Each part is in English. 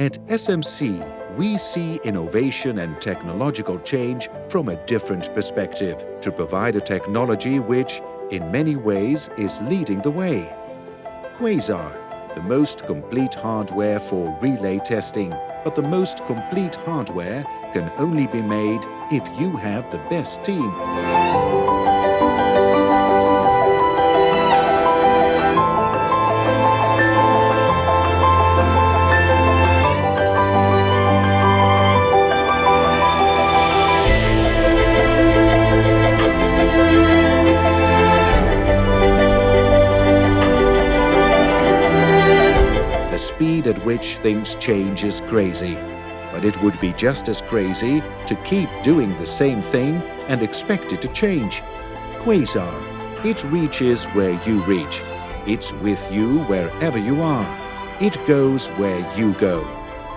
At SMC, we see innovation and technological change from a different perspective to provide a technology which, in many ways, is leading the way. Quasar, the most complete hardware for relay testing, but the most complete hardware can only be made if you have the best team. The speed at which things change is crazy, but it would be just as crazy to keep doing the same thing and expect it to change. Quasar, it reaches where you reach. It's with you wherever you are. It goes where you go.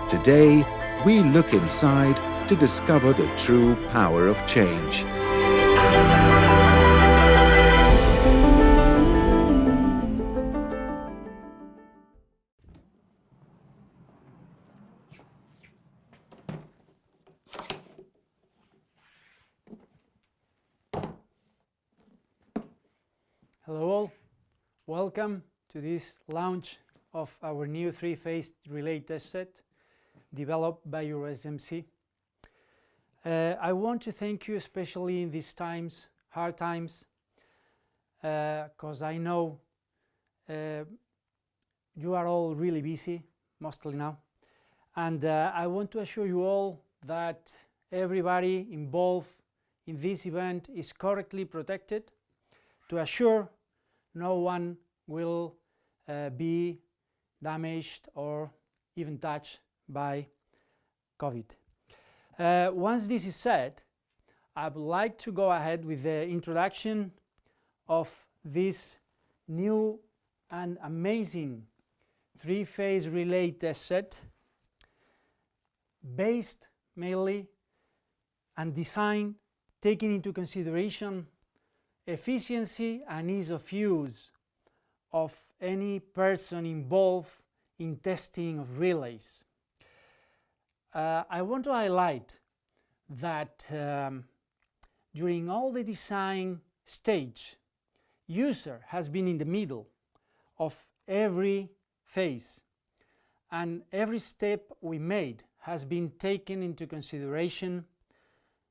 Today, we look inside to discover the true power of change. Hello all, welcome to this launch of our new three-phase relay test set developed by your SMC. I want to thank you especially in these times, hard times, because I know you are all really busy, mostly now, and I want to assure you all that everybody involved in this event is correctly protected to assure no one will be damaged or even touched by COVID. Once this is said, I would like to go ahead with the introduction of this new and amazing three-phase relay test set based mainly and designed taking into consideration efficiency and ease of use of any person involved in testing of relays. I want to highlight that during all the design stage, user has been in the middle of every phase, and every step we made has been taken into consideration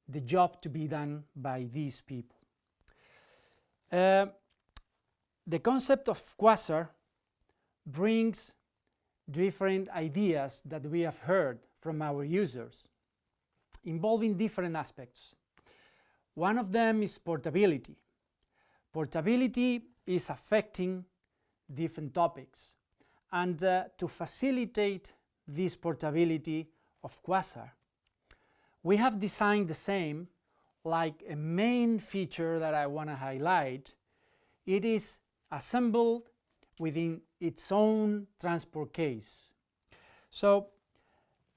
the job to be done by these people. The concept of Quasar brings different ideas that we have heard from our users, involving different aspects. One of them is portability. Portability is affecting different topics, and to facilitate this portability of Quasar, we have designed the same. Like a main feature that I want to highlight, it is assembled within its own transport case. So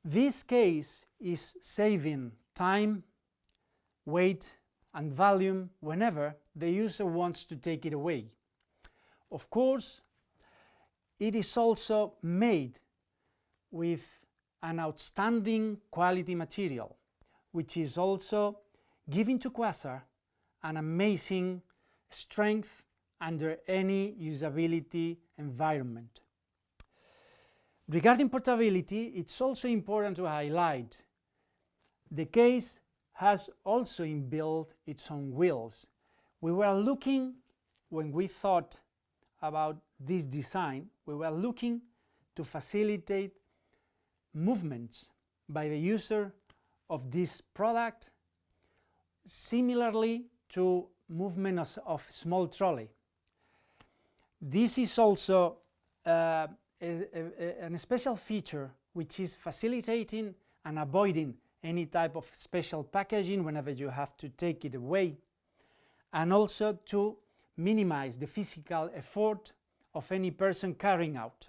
this case is saving time, weight and volume whenever the user wants to take it away. Of course, it is also made with an outstanding quality material, which is also giving to Quasar an amazing strength under any usability environment. Regarding portability, it's also important to highlight the case has also inbuilt its own wheels. We were looking, when we thought about this design, we were looking to facilitate movements by the user of this product similarly to movement of small trolley. This is also a special feature which is facilitating and avoiding any type of special packaging whenever you have to take it away, and also to minimize the physical effort of any person carrying out.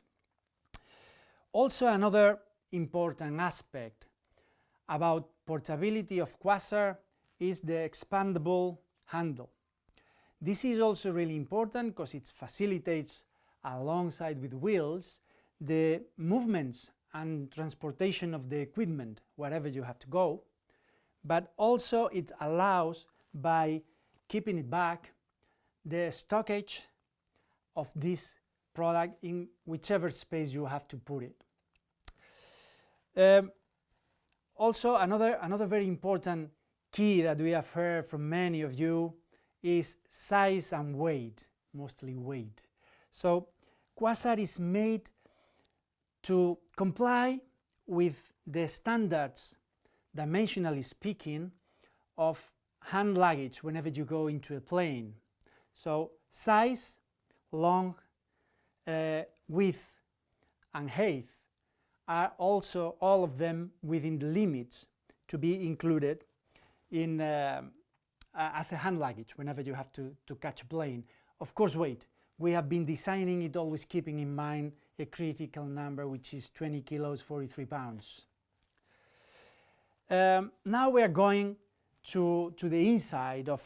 Also, another important aspect about portability of Quasar is the expandable handle. This is also really important because it facilitates, alongside with wheels, the movements and transportation of the equipment wherever you have to go, but also it allows, by keeping it back, the stockage of this product in whichever space you have to put it. Also, another very important key that we have heard from many of you is size and weight, mostly weight. So Quasar is made to comply with the standards, dimensionally speaking, of hand luggage whenever you go into a plane. So size, long, width and height are also all of them within the limits to be included in as a hand luggage whenever you have to catch a plane. Of course, weight. We have been designing it always keeping in mind a critical number, which is 20 kilos, 43 pounds. Now we are going to the inside of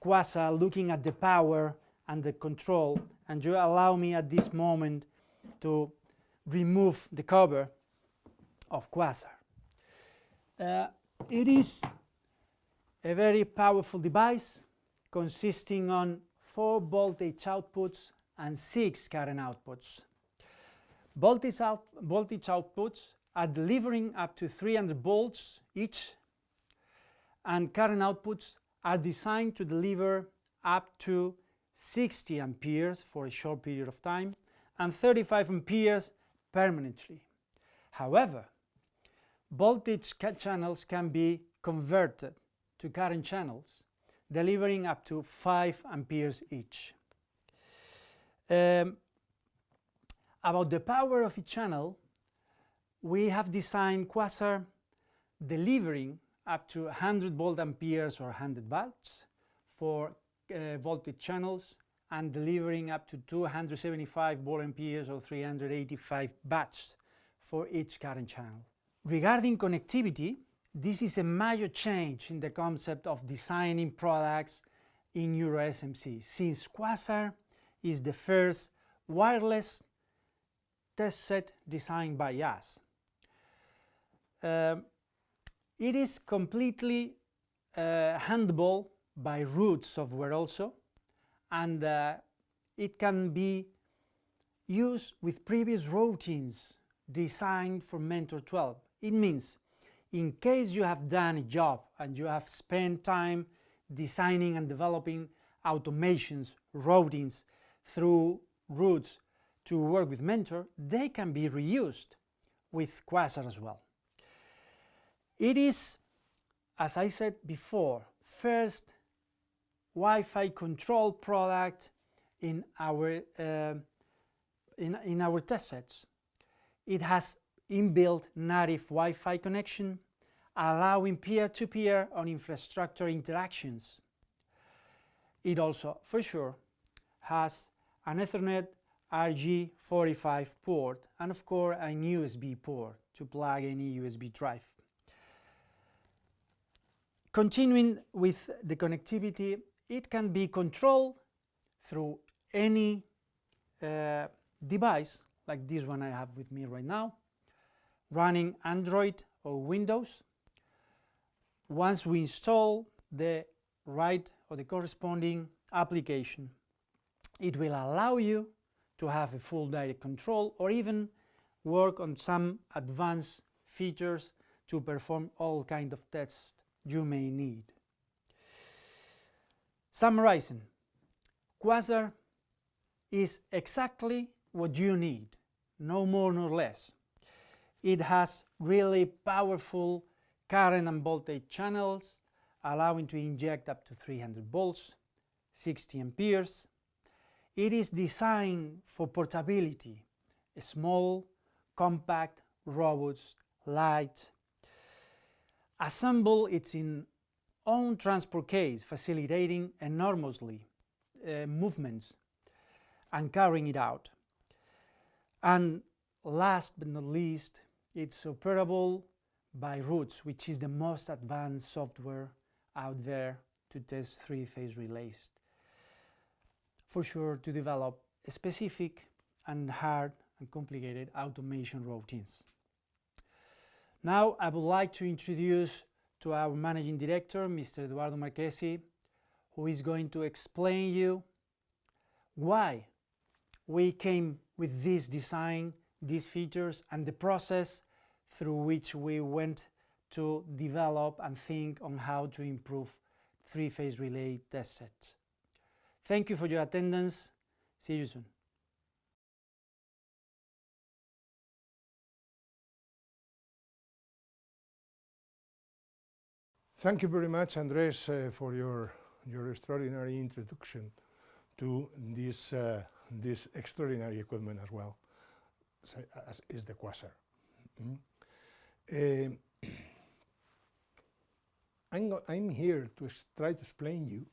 Quasar, looking at the power and the control, and you allow me at this moment to remove the cover of Quasar. It is a very powerful device consisting on 4 voltage outputs and 6 current outputs. Voltage outputs are delivering up to 300 volts each, and current outputs are designed to deliver up to 60 amperes for a short period of time and 35 amperes permanently. However, voltage channels can be converted to current channels, delivering up to 5 amperes each. About the power of each channel, we have designed Quasar delivering up to 100 volt amperes or 100 volts for voltage channels, and delivering up to 275 volt amperes or 385 watts for each current channel. Regarding connectivity, this is a major change in the concept of designing products in Euro SMC, since Quasar is the first wireless test set designed by us. It is completely handleable by root software also, and it can be used with previous routines designed for Mentor 12. It means, in case you have done a job and you have spent time designing and developing automations, routines through routes to work with Mentor, they can be reused with Quasar as well. It is, as I said before, first Wi-Fi controlled product in our test sets. It has inbuilt native Wi-Fi connection, allowing peer-to-peer on infrastructure interactions. It also, for sure, has an Ethernet RG45 port and, of course, a USB port to plug any USB drive. Continuing with the connectivity, it can be controlled through any device, like this one I have with me right now, running Android or Windows. Once we install the right or the corresponding application, it will allow you to have a full direct control or even work on some advanced features to perform all kinds of tests you may need. Summarizing, Quasar is exactly what you need, no more nor less. It has really powerful current and voltage channels, allowing to inject up to 300 volts, 60 amperes. It is designed for portability, small, compact, robust, light. Assemble its own transport case, facilitating enormously movements and carrying it out. And last but not least, it's operable by Roots, which is the most advanced software out there to test three-phase relays. For sure, to develop specific and hard and complicated automation routines. Now I would like to introduce to our managing director, Mr. Eduardo Marchesi, who is going to explain you why we came with this design, these features, and the process through which we went to develop and think on how to improve three-phase relay test sets. Thank you for your attendance. See you soon. Thank you very much, Andres, for your extraordinary introduction to this extraordinary equipment as well, as is the Quasar. I'm here to try to explain you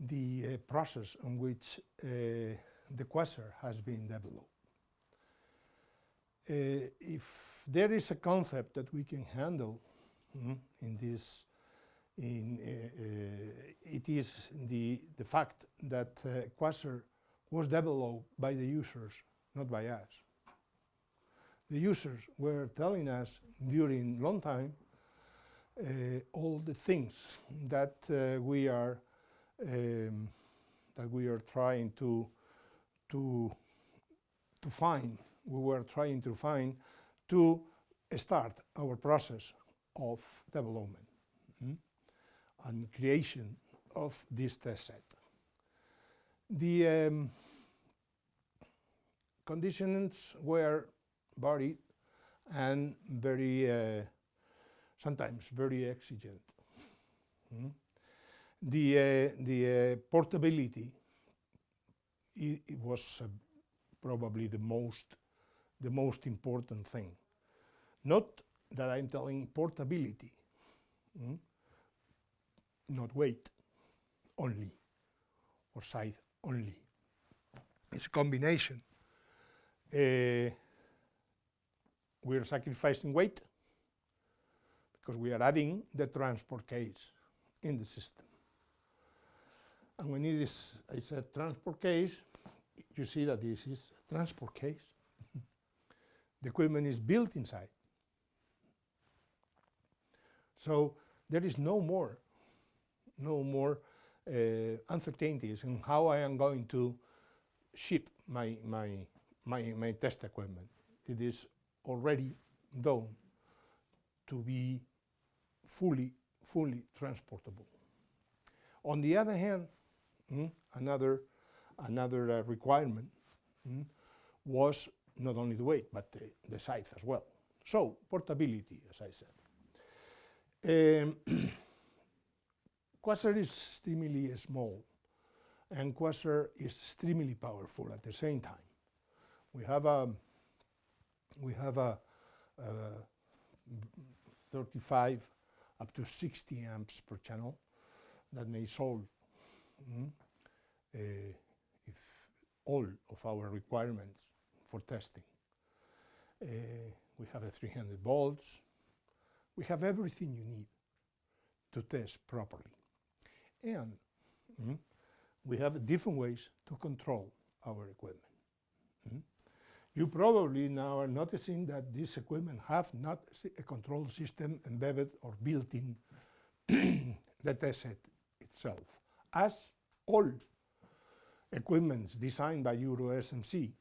the process on which the Quasar has been developed. If there is a concept that we can handle in this, it is the fact that Quasar was developed by the users, not by us. The users were telling us during long time all the things that we are trying to find. We were trying to find to start our process of development and creation of this test set. The conditions were varied and very sometimes very exigent. The portability, it was probably the most important thing. Not that I'm telling portability, not weight only or size only. It's a combination. We're sacrificing weight because we are adding the transport case in the system. And when it is, I said transport case, you see that this is a transport case. The equipment is built inside. So there is no more uncertainties in how I am going to ship my test equipment. It is already done to be fully transportable. On the other hand, another requirement was not only the weight but the size as well. So portability, as I said. Quasar is extremely small, and Quasar is extremely powerful at the same time. We have a 35 up to 60 amps per channel that may solve if all of our requirements for testing. We have a 300 volts. We have everything you need to test properly. And we have different ways to control our equipment. You probably now are noticing that this equipment have not a control system embedded or built in the test set itself, as all equipment designed by Euro SMC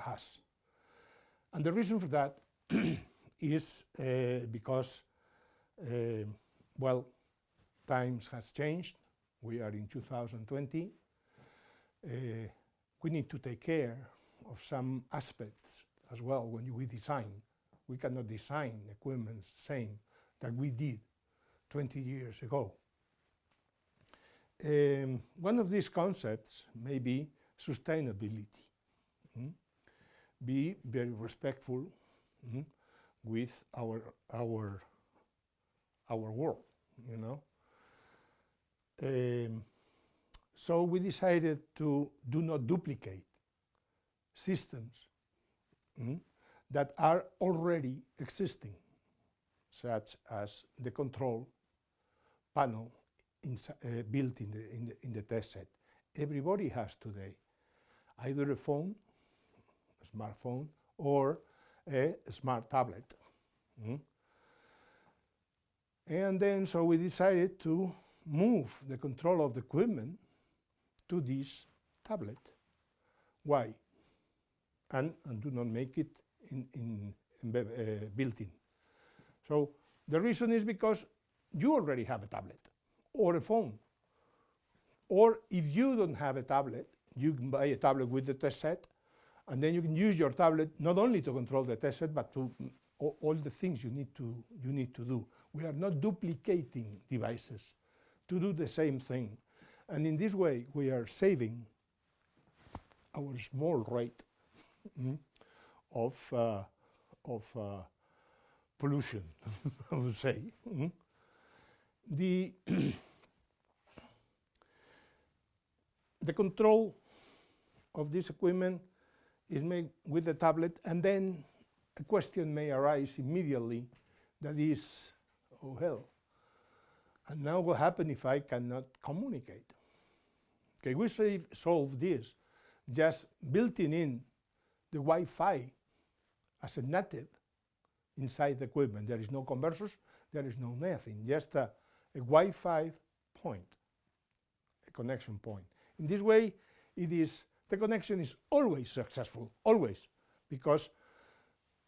has. And the reason for that is because, well, times has changed. We are in 2020. We need to take care of some aspects as well when we design. We cannot design equipment the same that we did 20 years ago. One of these concepts may be sustainability. Be very respectful with our world, you know. So we decided to do not duplicate systems that are already existing, such as the control panel built in the test set. Everybody has today either a phone smartphone or a smart tablet. And then so we decided to move the control of the equipment to this tablet. Why? And do not make it built-in. So the reason is because you already have a tablet or a phone. Or if you don't have a tablet, you can buy a tablet with the test set, and then you can use your tablet not only to control the test set, but to all the things you need to do. We are not duplicating devices to do the same thing. And in this way, we are saving our small rate of pollution, I would say. The control of this equipment is made with the tablet, and then a question may arise immediately, that is, oh hell, and now what happens if I cannot communicate? Okay, we solve this just building in the Wi-Fi as a native inside the equipment. There is no converters, there is no nothing, just a Wi-Fi point, a connection point. In this way, the connection is always successful, always, because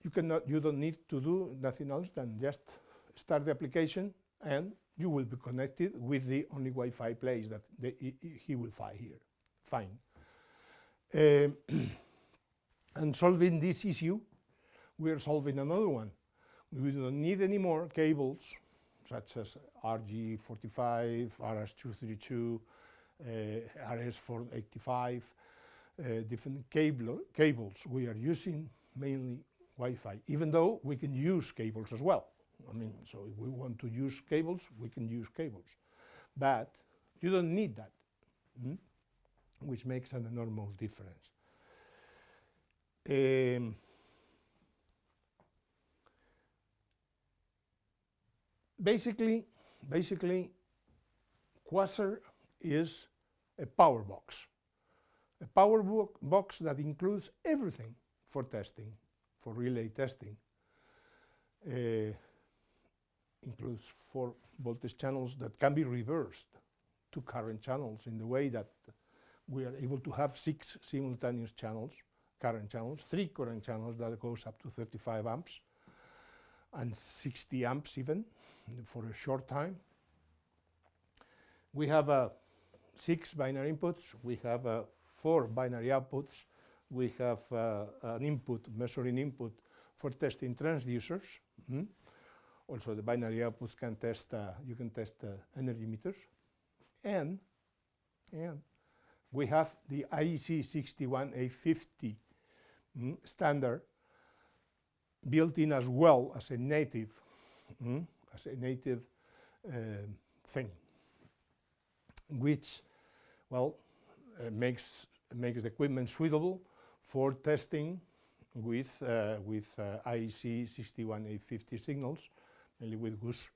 you don't need to do nothing else than just start the application, and you will be connected with the only Wi-Fi place that he will find. And solving this issue, we are solving another one. We don't need any more cables, such as RG45, RS232, RS485, different cables. We are using mainly Wi-Fi, even though we can use cables as well. I mean, so if we want to use cables, we can use cables. But you don't need that, which makes an enormous difference. Basically, Quasar is a power box. A power box that includes everything for testing, for relay testing. Includes 4 voltage channels that can be reversed to current channels in the way that we are able to have 6 simultaneous channels, current channels, 3 current channels that goes up to 35 amps and 60 amps even for a short time. We have 6 binary inputs, we have 4 binary outputs, we have an measuring input for testing transducers. Also, the binary outputs can test, you can test energy meters. And we have the IEC 61850 standard built in as well as a native, thing, which, well, makes the equipment suitable for testing with IEC 61850 signals, mainly with Goose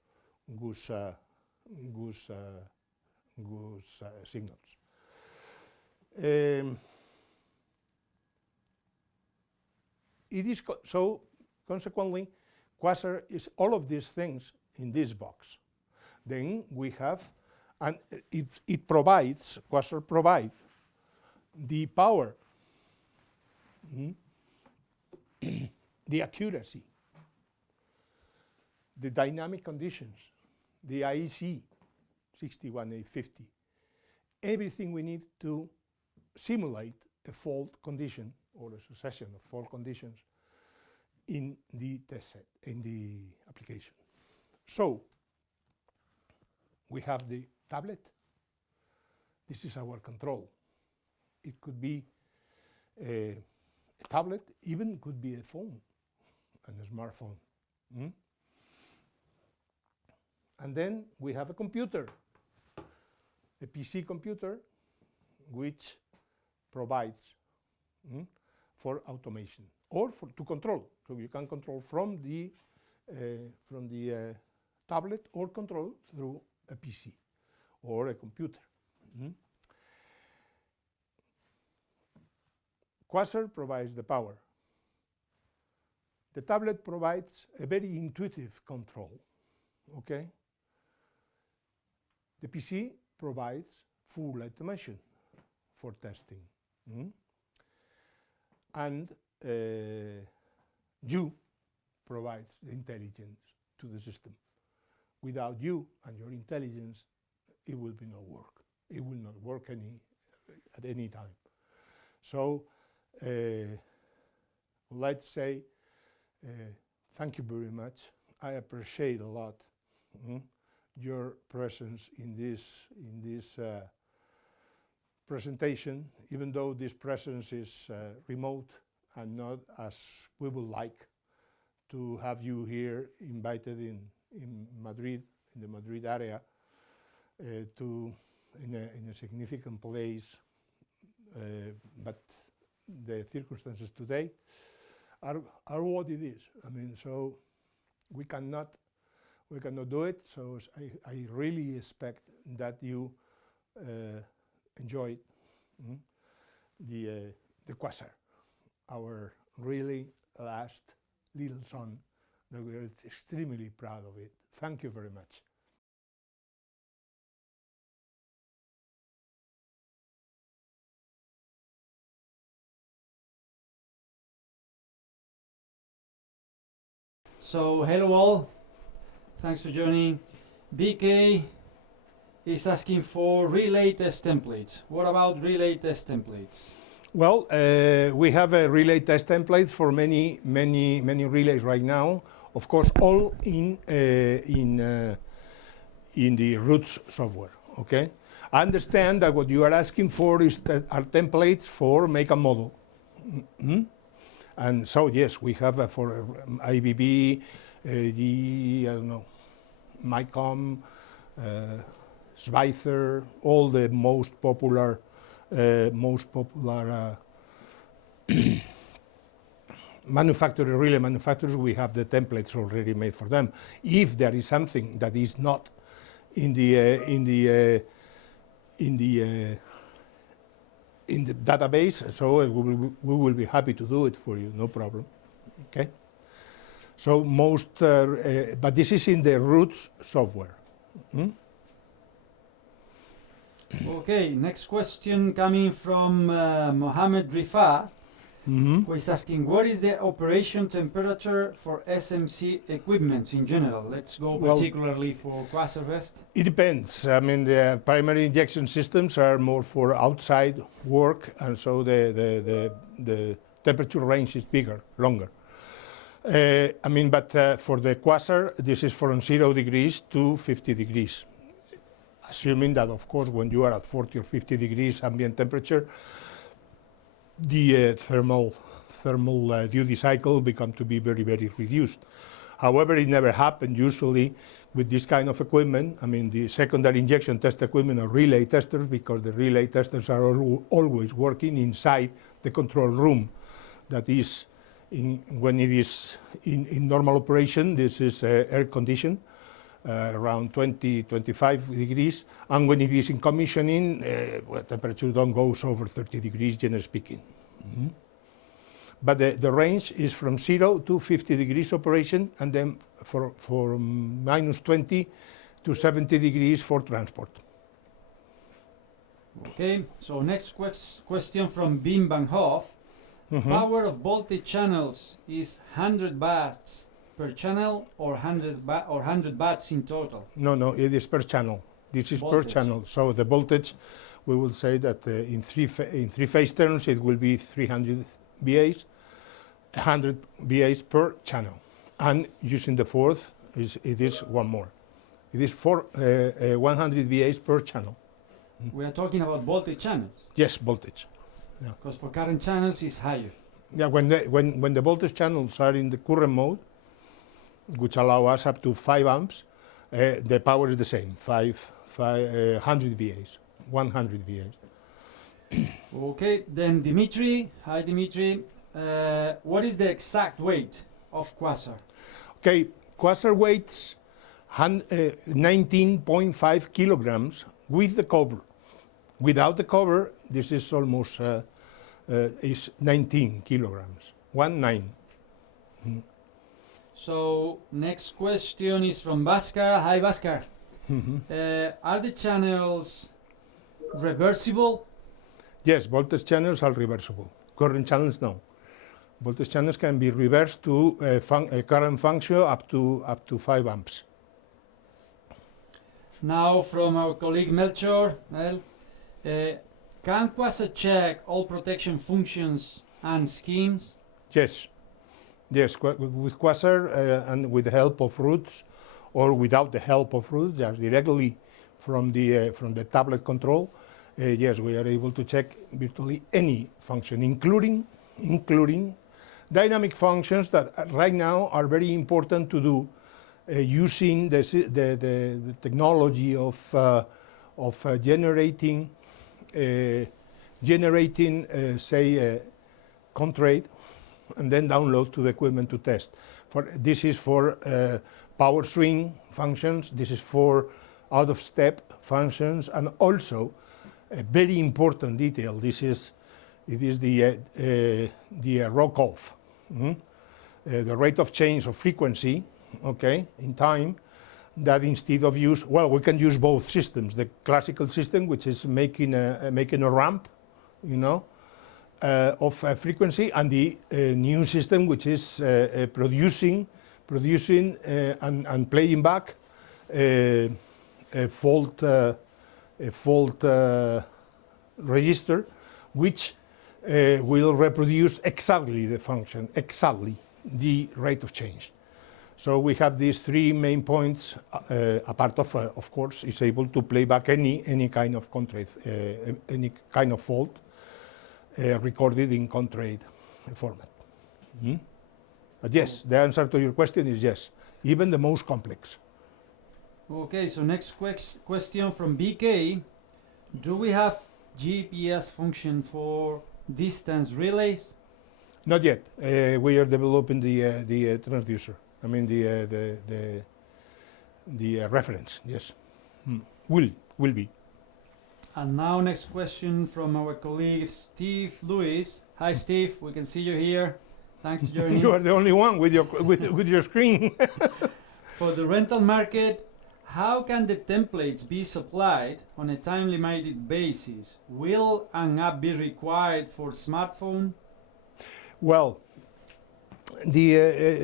signals. It is so consequently, Quasar is all of these things in this box. Then we have, and Quasar provides the power, the accuracy, the dynamic conditions, the IEC 61850, everything we need to simulate a fault condition or a succession of fault conditions in the test set, in the application. So we have the tablet. This is our control. It could be a tablet, even could be a phone and a smartphone. And then we have a computer, a PC computer, which provides for automation or to control. So you can control from the tablet or control through a PC or a computer. Quasar provides the power. The tablet provides a very intuitive control, okay? The PC provides full automation for testing. And you provides the intelligence to the system. Without you and your intelligence, it will be no work. It will not work at any time. So let's say thank you very much. I appreciate a lot your presence in this presentation, even though this presence is remote and not as we would like to have you here invited in Madrid, in the Madrid area, in a significant place, but the circumstances today are what it is. I mean, so we cannot do it. So I really expect that you enjoyed the Quasar, our really last little son, that we are extremely proud of it. Thank you very much. So hello all, thanks for joining. BK is asking for relay test templates. What about relay test templates? Well, we have a relay test templates for many relays right now. Of course, all in the Roots software. Okay, I understand that what you are asking for is are templates for make a model. And so yes, we have for IBB, I don't know, MyCom, Sverker, all the most popular relay manufacturers. We have the templates already made for them. If there is something that is not in the database, so we will be happy to do it for you, no problem. Okay. So but this is in the Roots software. Okay, next question coming from Mohammed Rifa, who is asking, what is the operation temperature for SMC equipments in general? Let's go particularly for Quasar Best. It depends. I mean, the primary injection systems are more for outside work, and so the temperature range is bigger, longer. I mean, but for the Quasar, this is from 0 degrees to 50 degrees. Assuming that, of course, when you are at 40 or 50 degrees ambient temperature, the thermal duty cycle become to be very, very reduced. However, it never happened usually with this kind of equipment. I mean, the secondary injection test equipment are relay testers, because the relay testers are always working inside the control room. That is, when it is in normal operation, this is air conditioned. Around 20-25 degrees, and when it is in commissioning, temperature don't goes over 30 degrees, generally speaking. But the range is from 0 to 50 degrees operation, and then for -20 to 70 degrees for transport. Okay, so next question from Bim Van Hoff. Power of voltage channels is 100 watts per channel or 100 watts in total? No, it is per channel. This is voltage. Per channel. So the voltage, we will say that in three-phase terms, it will be 300 VAs, 100 VAs per channel. And using the fourth, it is one more. It is 100 VAs per channel. We are talking about voltage channels? Yes, voltage. Because for current channels, it's higher. Yeah, when the voltage channels are in the current mode, which allow us up to 5 amps, the power is the same, 100 VAs, 100 VAs. Okay, then Dimitri, hi Dimitri, what is the exact weight of Quasar? Okay, Quasar weighs 19.5 kilograms with the cover. Without the cover, this is almost is 19 kilograms, 19. So next question is from Bhaskar. Hi Bhaskar. Are the channels reversible? Yes, voltage channels are reversible. Current channels, no. Voltage channels can be reversed to a current function up to 5 amps. Now from our colleague Melchor. Well, can Quasar check all protection functions and schemes? Yes, yes. With Quasar and with the help of roots, or without the help of roots, just directly from the tablet control. Yes, we are able to check virtually any function, including dynamic functions that right now are very important to do using the technology of generating say contraid and then download to the equipment to test. This is for power swing functions. This is for out of step functions, and also a very important detail. It is the rock off, the rate of change of frequency, okay, in time. That instead of we can use both systems. The classical system, which is making a ramp, of frequency, and the new system, which is producing and playing back a fault register, which will reproduce exactly the function, exactly the rate of change. So we have these three main points. Apart of course, it's able to play back any kind of contraid, any kind of fault recorded in contraid format. But yes, the answer to your question is yes, even the most complex. Okay, so next question from BK. Do we have GPS function for distance relays? Not yet. We are developing the transducer. I mean the reference. Yes, will be. And now next question from our colleague Steve Lewis. Hi Steve, we can see you here. Thanks for joining. You are the only one with your screen. For the rental market, how can the templates be supplied on a time-limited basis? Will an app be required for smartphone? Well,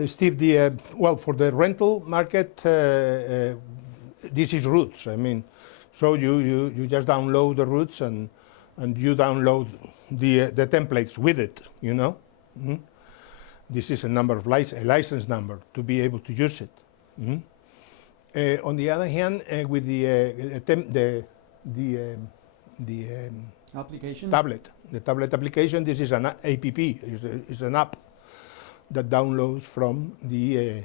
Steve, for the rental market, this is routes. I mean, so you just download the routes and you download the templates with it. This is a number of a license number to be able to use it. On the other hand, with the application, the tablet application, this is an app, is an app that downloads from the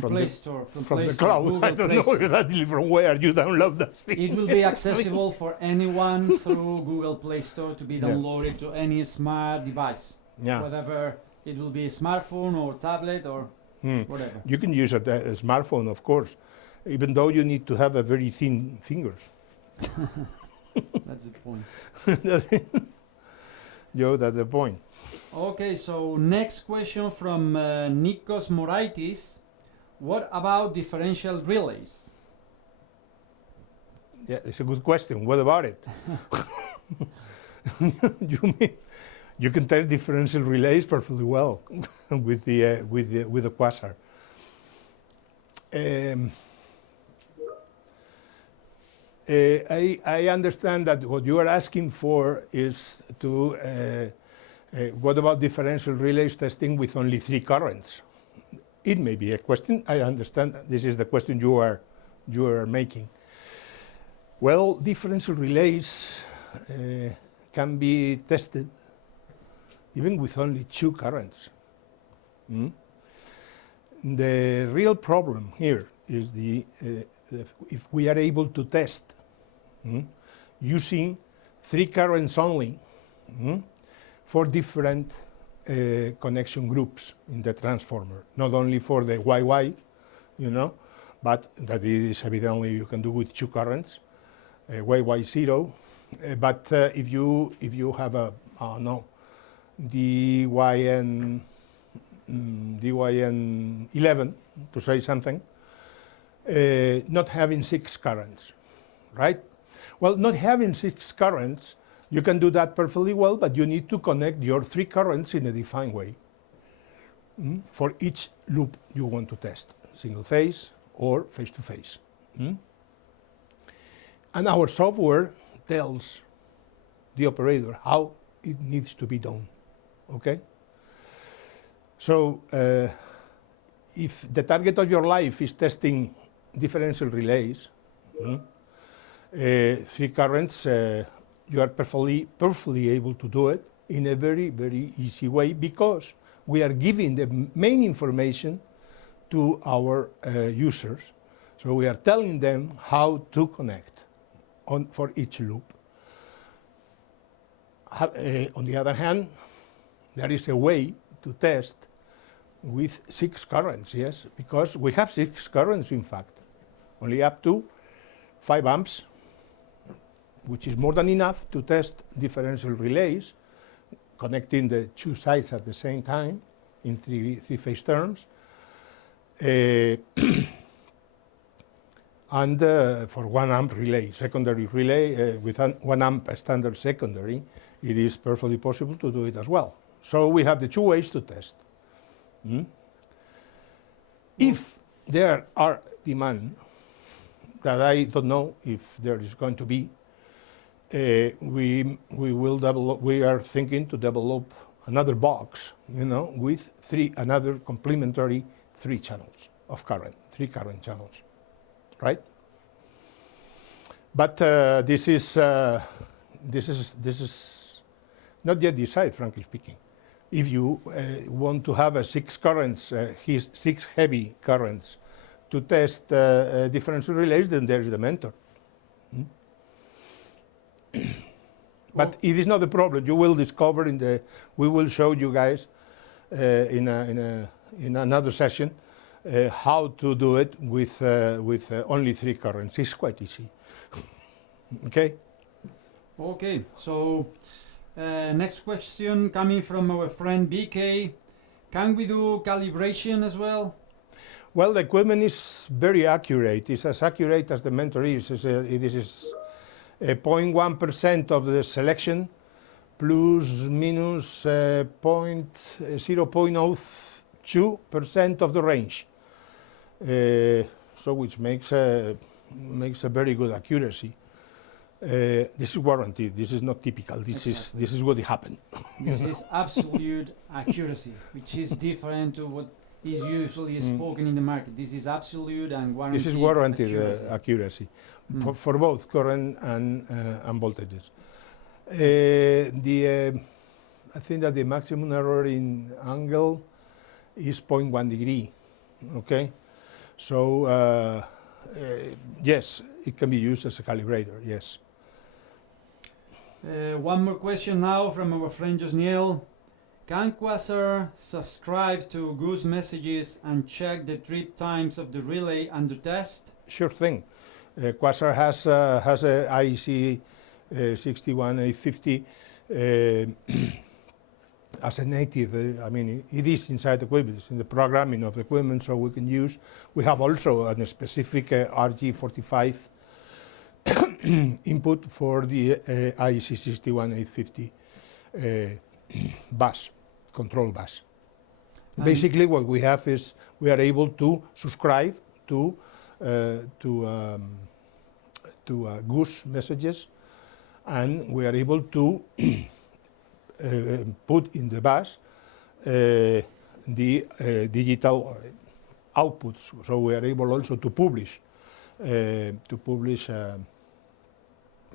Play Store, from the cloud. Google I don't Play know Store. exactly from where you download that thing. It will be accessible for anyone through Google Play Store to be downloaded to any smart device, whether it will be a smartphone or tablet or whatever. You can use a smartphone, of course, even though you need to have a very thin fingers. That's the point. That's the point. Okay, so next question from Nikos Moraitis. What about differential relays? Yeah, it's a good question. What about it? You can test differential relays perfectly well with the Quasar. I understand that what you are asking for is to what about differential relays testing with only 3 currents? It may be a question. I understand this is the question you are making. Well, differential relays can be tested even with only 2 currents. The real problem here is if we are able to test using 3 currents only for different connection groups in the transformer, not only for the YY, but that is evidently you can do with 2 currents, YY0. But if you have the YN DYN11, to say something, not having 6 currents, right? Well, not having 6 currents, you can do that perfectly well, but you need to connect your 3 currents in a defined way for each loop you want to test, single phase or face-to-face. And our software tells the operator how it needs to be done, okay? So if the target of your life is testing differential relays, 3 currents, you are perfectly able to do it in a very, very easy way, because we are giving the main information to our users. So we are telling them how to connect for each loop. On the other hand, there is a way to test with 6 currents, yes, because we have 6 currents, in fact, only up to 5 amps, which is more than enough to test differential relays, connecting the 2 sides at the same time in 3-phase terms. And for 1 amp relay, secondary relay, with 1 amp standard secondary, it is perfectly possible to do it as well. So we have the 2 ways to test. If there are demand, that I don't know if there is going to be, we are thinking to develop another box, with another complementary 3 channels of current, 3 current channels, right? But this is not yet decided, frankly speaking. If you want to have 6 currents, 6 heavy currents to test differential relays, then there is the Mentor. But it is not the problem. You will discover we will show you guys in another session how to do it with only 3 currents. It's quite easy. Okay? Okay, so next question coming from our friend BK. Can we do calibration as well? Well, the equipment is very accurate. It's as accurate as the Mentor is. This is 0.1% of the selection plus minus 0.02% of the range. So which makes a very good accuracy. This is warranted. This is not typical. This is what happened. This is absolute accuracy, which is different to what is usually spoken in the market. This is absolute and guaranteed. This is warranted accuracy for both current and voltages. I think that the maximum error in angle is 0.1 degree. Okay, so yes, it can be used as a calibrator. Yes. One more question now from our friend Josniel. Can Quasar subscribe to Goose messages and check the trip times of the relay under test? Sure thing. Quasar has a IEC 61850 as a native. I mean, it is inside the equipment, it's in the programming of the equipment, so we can use. We have also a specific RG45 input for the IEC 61850 bus, control bus. Basically, what we have is we are able to subscribe to Goose messages, and we are able to put in the bus the digital outputs. So we are able also to publish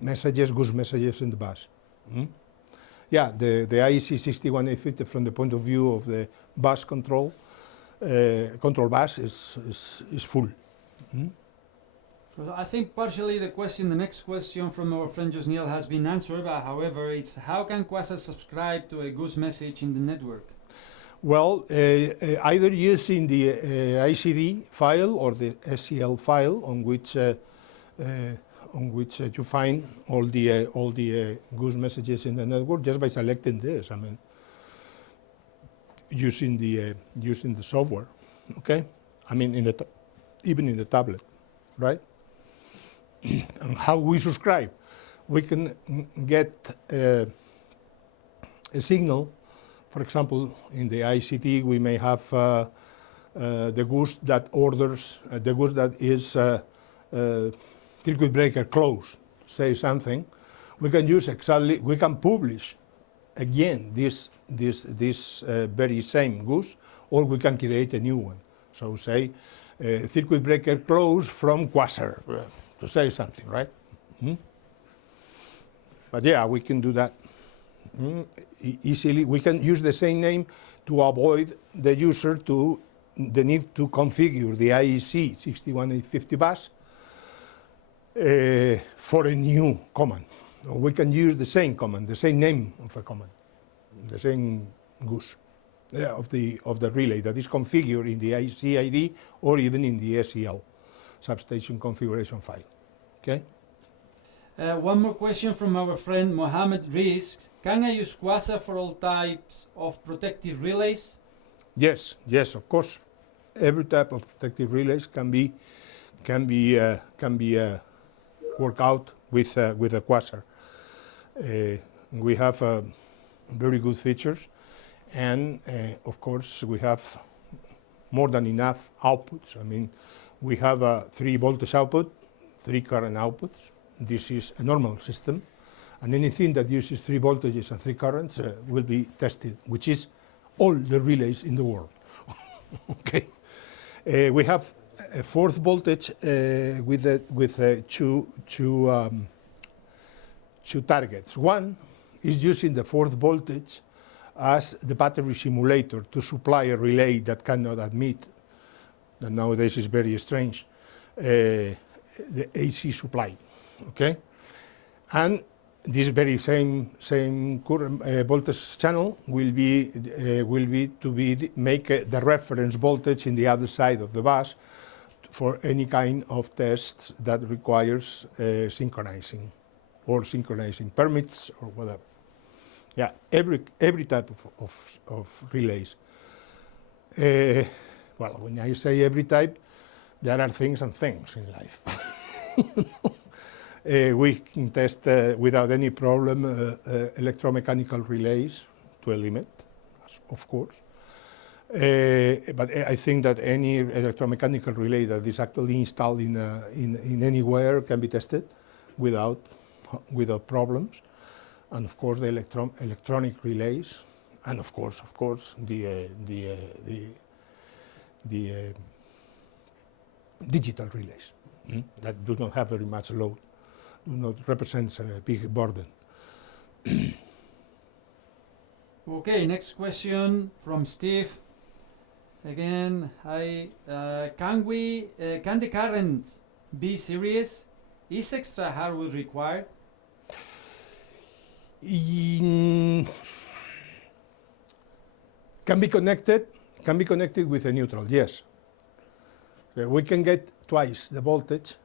messages, Goose messages in the bus. Yeah, the IEC 61850 from the point of view of the bus control bus is full. So I think partially the next question from our friend Josniel has been answered, but however, it's how can Quasar subscribe to a Goose message in the network? Well, either using the ICD file or the SCL file on which you find all the Goose messages in the network, just by selecting this. I mean, using the software, okay? I mean, even in the tablet, right? And how we subscribe, we can get a signal. For example, in the ICT, we may have the Goose that orders, the Goose that is circuit breaker closed, say something. We can use exactly, we can publish again this very same Goose, or we can create a new one. So say circuit breaker closed from Quasar, to say something, right? But yeah, we can do that easily. We can use the same name to avoid the user to the need to configure the IEC 61850 bus for a new command. We can use the same command, the same name of a command, the same Goose of the relay that is configured in the IEC ID or even in the SEL, substation configuration file. Okay. One more question from our friend Mohammed Rizk. Can I use Quasar for all types of protective relays? Yes, yes, of course. Every type of protective relays can be worked out with a Quasar. We have very good features, and of course we have more than enough outputs. I mean, we have 3 voltage output, 3 current outputs. This is a normal system, and anything that uses 3 voltages and 3 currents will be tested, which is all the relays in the world. Okay. We have a 4th voltage with two targets. One is using the 4th voltage as the battery simulator to supply a relay that cannot admit, that nowadays is very strange, the AC supply. Okay, and this very same current voltage channel will be make the reference voltage in the other side of the bus for any kind of tests that requires synchronizing or synchronizing permits or whatever. Yeah, every type of relays. Well, when I say every type, there are things and things in life. We can test without any problem electromechanical relays to a limit, of course. But I think that any electromechanical relay that is actually installed in anywhere can be tested without problems. And of course the electronic relays, and of course the digital relays that do not have very much load, do not represent a big burden. Okay, next question from Steve. Again, can the current be series? Is extra hardware required? Can be connected with a neutral, yes. We can get twice the voltage,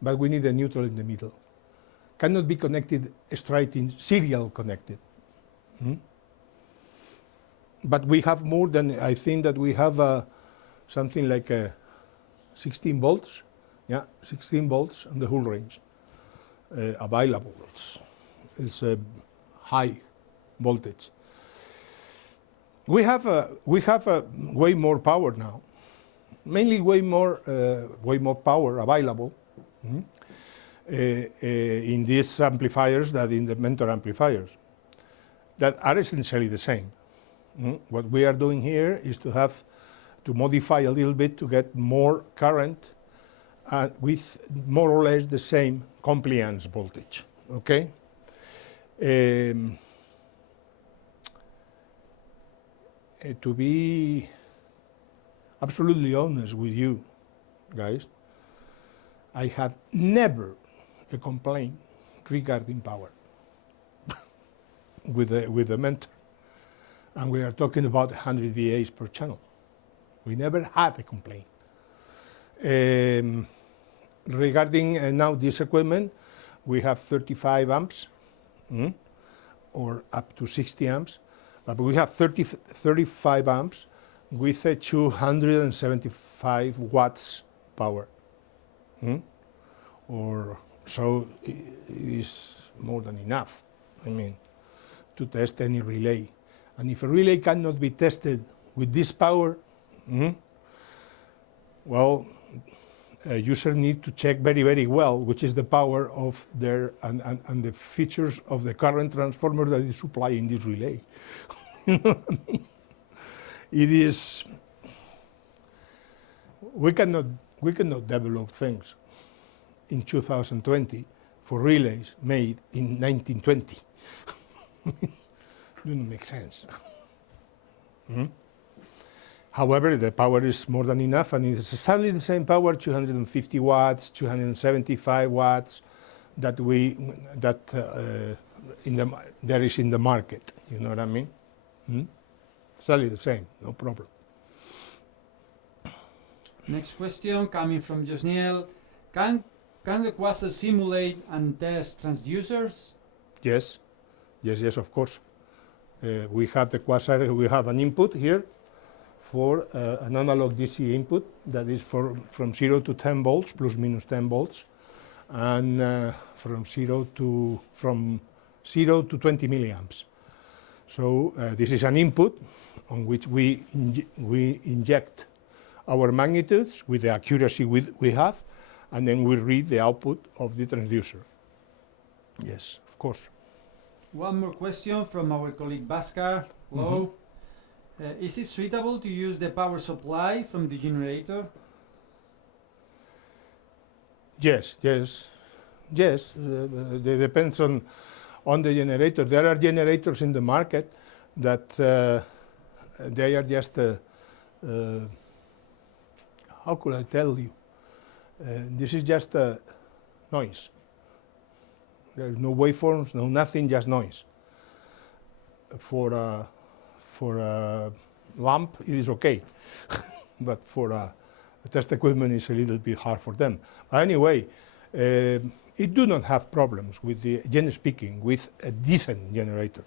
but we need a neutral in the middle. Cannot be connected straight in serial connected. But we have more than, I think that we have something like 16 volts, yeah, 16 volts on the whole range available. It's a high voltage. We have way more power now, mainly way more power available in these amplifiers than in the Mentor amplifiers that are essentially the same. What we are doing here is to modify a little bit to get more current with more or less the same compliance voltage. Okay. To be absolutely honest with you guys, I have never a complaint regarding power with the Mentor. And we are talking about 100 VAs per channel. We never had a complaint. Regarding now this equipment, we have 35 amps or up to 60 amps, But we have 35 amps with a 275 watts power. Or so it is more than enough, I mean, to test any relay. And if a relay cannot be tested with this power, well, a user needs to check very, very well which is the power of their and the features of the current transformer that is supplying this relay. You know what I mean? It is. We cannot develop things in 2020 for relays made in 1920. Doesn't make sense. However, the power is more than enough, and it's exactly the same power, 250 watts, 275 watts, that there is in the market. You know what I mean? Exactly the same, no problem. Next question coming from Josniel. Can the Quasar simulate and test transducers? Yes, of course. We have the Quasar, we have an input here for an analog DC input that is from 0 to 10 volts, plus minus 10 volts, and from 0 to 20 milliamps. So this is an input on which we inject our magnitudes with the accuracy we have, and then we read the output of the transducer. Yes, of course. One more question from our colleague Bhaskar. Hello. Is it suitable to use the power supply from the generator? Yes. It depends on the generator. There are generators in the market that they are just, how could I tell you? This is just noise. There's no waveforms, no nothing, just noise. For a lamp, it is okay, but for a test equipment, it's a little bit hard for them. Anyway, it do not have problems with the, generally speaking, with a decent generator.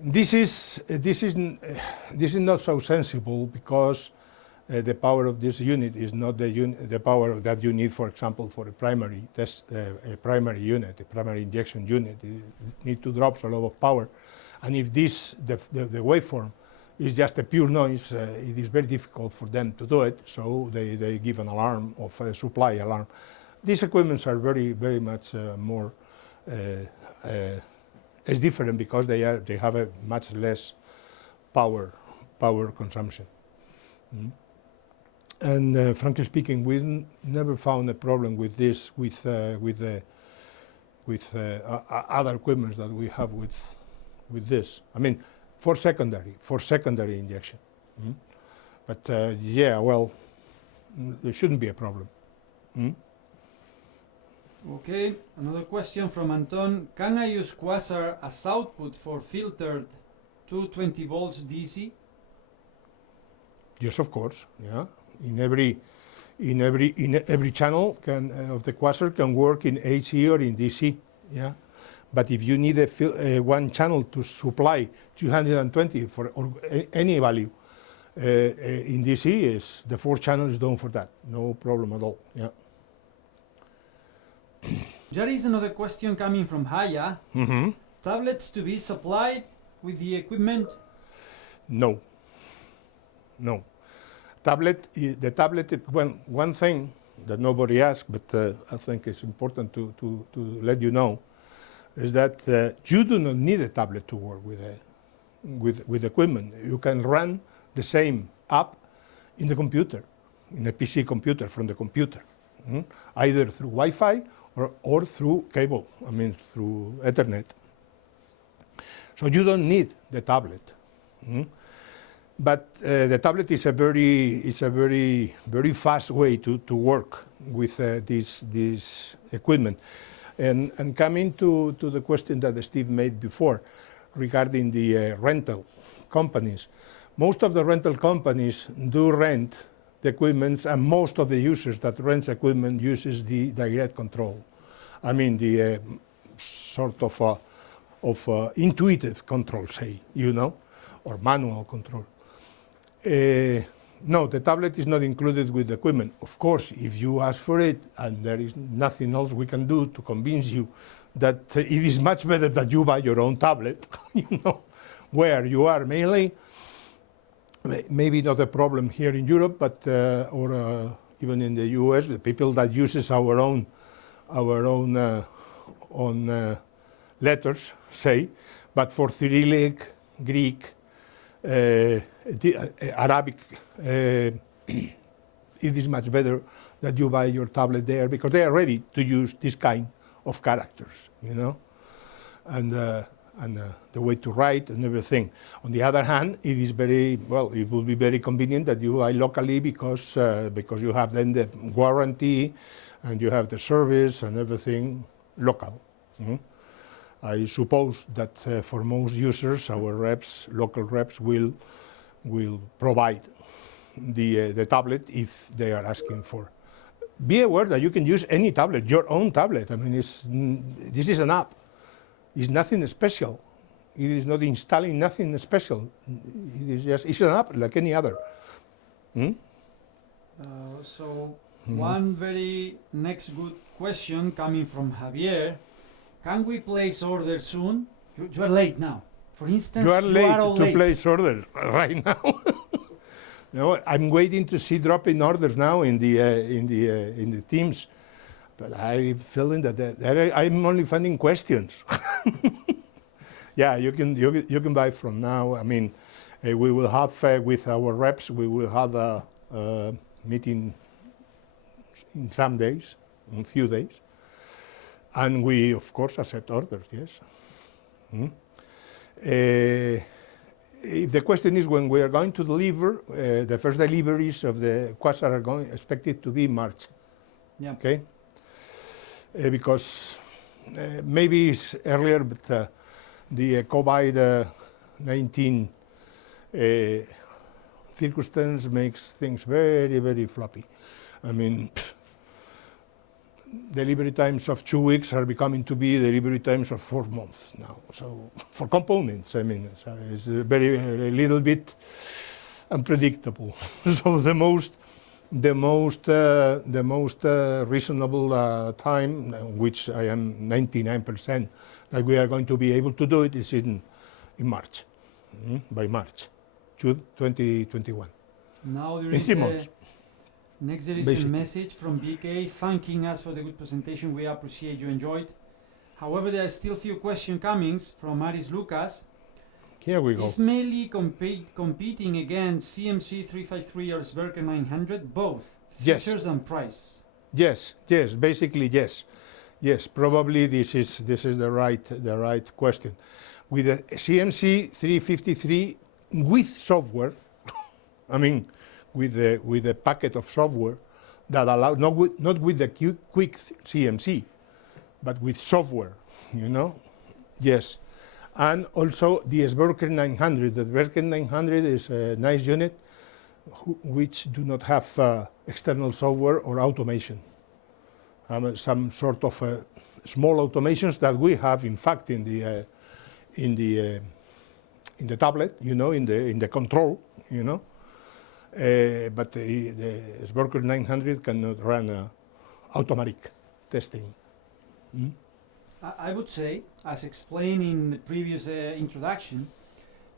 This is not so sensible because the power of this unit is not the power that you need, for example, for a primary test, a primary unit, a primary injection unit. It need to drop a lot of power, and if the waveform is just a pure noise, it is very difficult for them to do it. So they give an alarm of a supply alarm. These equipments are very much more. It's different because they have a much less power consumption. And frankly speaking, we never found a problem with this with other equipment that we have with this. I mean, for secondary injection. But yeah, well, there shouldn't be a problem. Okay, another question from Anton. Can I use Quasar as output for filtered 220 volts DC? Yes, of course. Yeah, in every channel of the Quasar can work in AC or in DC. Yeah, but if you need one channel to supply 220 or any value in DC, is the 4 channels done for that. No problem at all. Yeah. There is another question coming from Haya. Tablets to be supplied with the equipment? No. The tablet, well, one thing that nobody asked, but I think it's important to let you know, is that you do not need a tablet to work with equipment. You can run the same app in the computer, in a PC computer, from the computer, either through Wi-Fi or through cable, I mean through Ethernet. So you don't need the tablet. But the tablet is a very fast way to work with this equipment. And coming to the question that Steve made before regarding the rental companies, most of the rental companies do rent the equipment, and most of the users that rents equipment uses the direct control. I mean the sort of intuitive control, say, you know, or manual control. No, the tablet is not included with the equipment. Of course, if you ask for it and there is nothing else we can do to convince you that it is much better that you buy your own tablet, you know, where you are mainly, maybe not a problem here in Europe, but or even in the US, the people that uses our own letters, say, but for Cyrillic, Greek, Arabic, it is much better that you buy your tablet there because they are ready to use this kind of characters, you know, and the way to write and everything. On the other hand, it is very, well, it will be very convenient that you buy locally because you have then the warranty and you have the service and everything local. I suppose that for most users, our reps, local reps, will provide the tablet if they are asking for. Be aware that you can use any tablet, your own tablet. I mean, this is an app. It's nothing special. It is not installing nothing special. It is just, it's an app like any other. One very next good question coming from Javier. Can we place orders soon? You are late now. For instance, you are late all to late. place orders right now. No, I'm waiting to see dropping orders now in the teams, but I'm feeling that I'm only finding questions. Yeah, you can buy from now. I mean, we will have with our reps. We will have a meeting in some days, in a few days. And we, of course, accept orders, yes. If the question is when we are going to deliver, the first deliveries of the Quasar are expected to be March. Yeah. Okay? Because maybe it's earlier, but the COVID-19 circumstance makes things very, very floppy. I mean, delivery times of 2 weeks are becoming to be delivery times of 4 months now. So for components, I mean, it's a little bit unpredictable. So the most reasonable time, which I am 99% that we are going to be able to do it, is in March, by March 2021. Now there in is 3 months. Next, there is Basically. a message from BK thanking us for the good presentation. We appreciate you enjoyed. However, there are still few questions coming from Aris Lucas. Here we go. Is mainly competing against CMC 353 or Sverker 900, both Yes. features and price. Yes, basically yes. Yes, probably this is the right question. With the CMC 353 with software, I mean, with the packet of software that allows, not with the quick CMC, but with software, you know? Yes. And also the Sverker 900. The Sverker 900 is a nice unit which do not have external software or automation. Some sort of small automations that we have, in fact, in the tablet, you know, in the control, you know. But the Sverker 900 cannot run automatic testing. I would say, as explained in the previous introduction,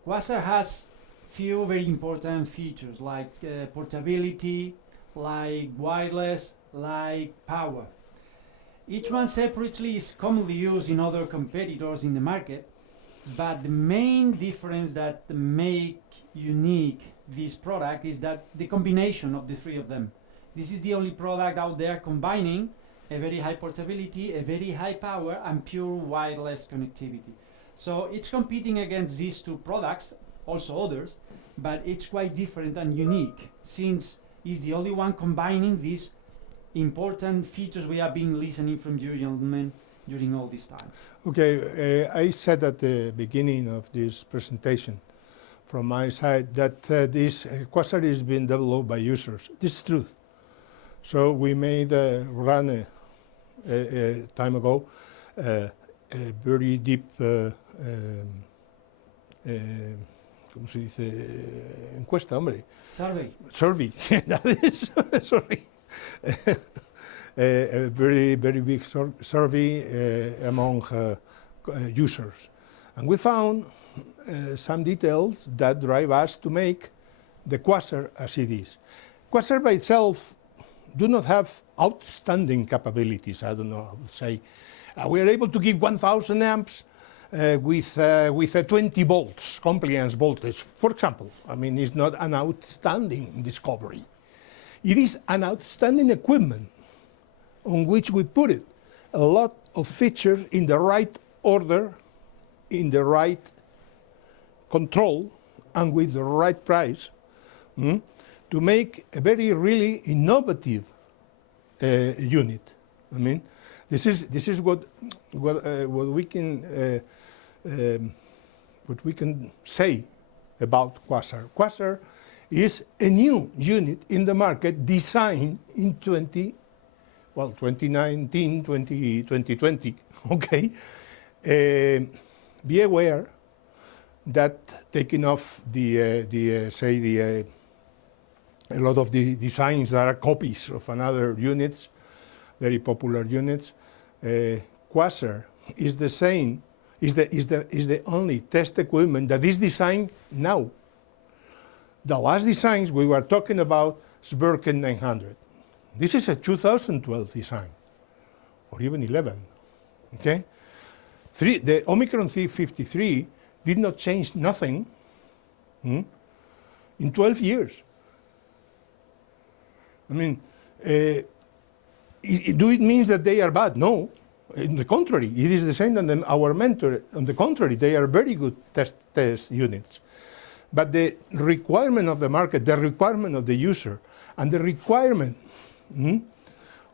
Quasar has few very important features like portability, like wireless, like power. Each one separately is commonly used in other competitors in the market, but the main difference that make unique this product is that the combination of the three of them. This is the only product out there combining a very high portability, a very high power, and pure wireless connectivity. So it's competing against these two products, also others, but it's quite different and unique since it's the only one combining these important features we have been listening from you gentlemen during all this time. Okay, I said at the beginning of this presentation from my side that this Quasar is being developed by users. This is truth. So we made run a time ago a very deep ¿cómo se dice? Encuesta, hombre. Survey. Survey, that is, sorry. A very, very big survey among users. And we found some details that drive us to make the Quasar as it is. Quasar by itself do not have outstanding capabilities, I don't know how to say. We are able to give 1000 amps with a 20 volts compliance voltage, for example. I mean, it's not an outstanding discovery. It is an outstanding equipment on which we put it a lot of features in the right order, in the right control, and with the right price to make a very really innovative unit. I mean, this is what we can say about Quasar. Quasar is a new unit in the market designed in 2019, 2020. Okay, be aware that taking off a lot of the designs that are copies of another units, very popular units. Quasar is the same, is the only test equipment that is designed now. The last designs we were talking about, Sverker 900. This is a 2012 design, or even 11. Okay, the Omicron 353 did not change nothing in 12 years. I mean, do it means that they are bad? No, on the contrary, it is the same than our mentor. On the contrary, they are very good test units. But the requirement of the market, the requirement of the user, and the requirement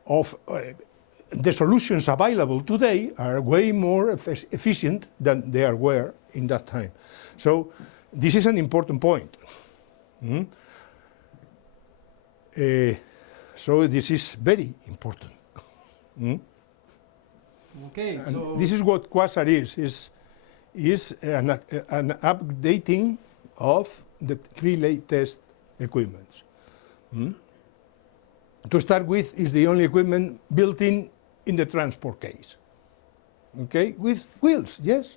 of the solutions available today are way more efficient than they were in that time. So this is an important point. So this is very important. Okay, and so this is what Quasar is an updating of the relay test equipment. To start with, is the only equipment built in the transport case. Okay, with wheels, yes.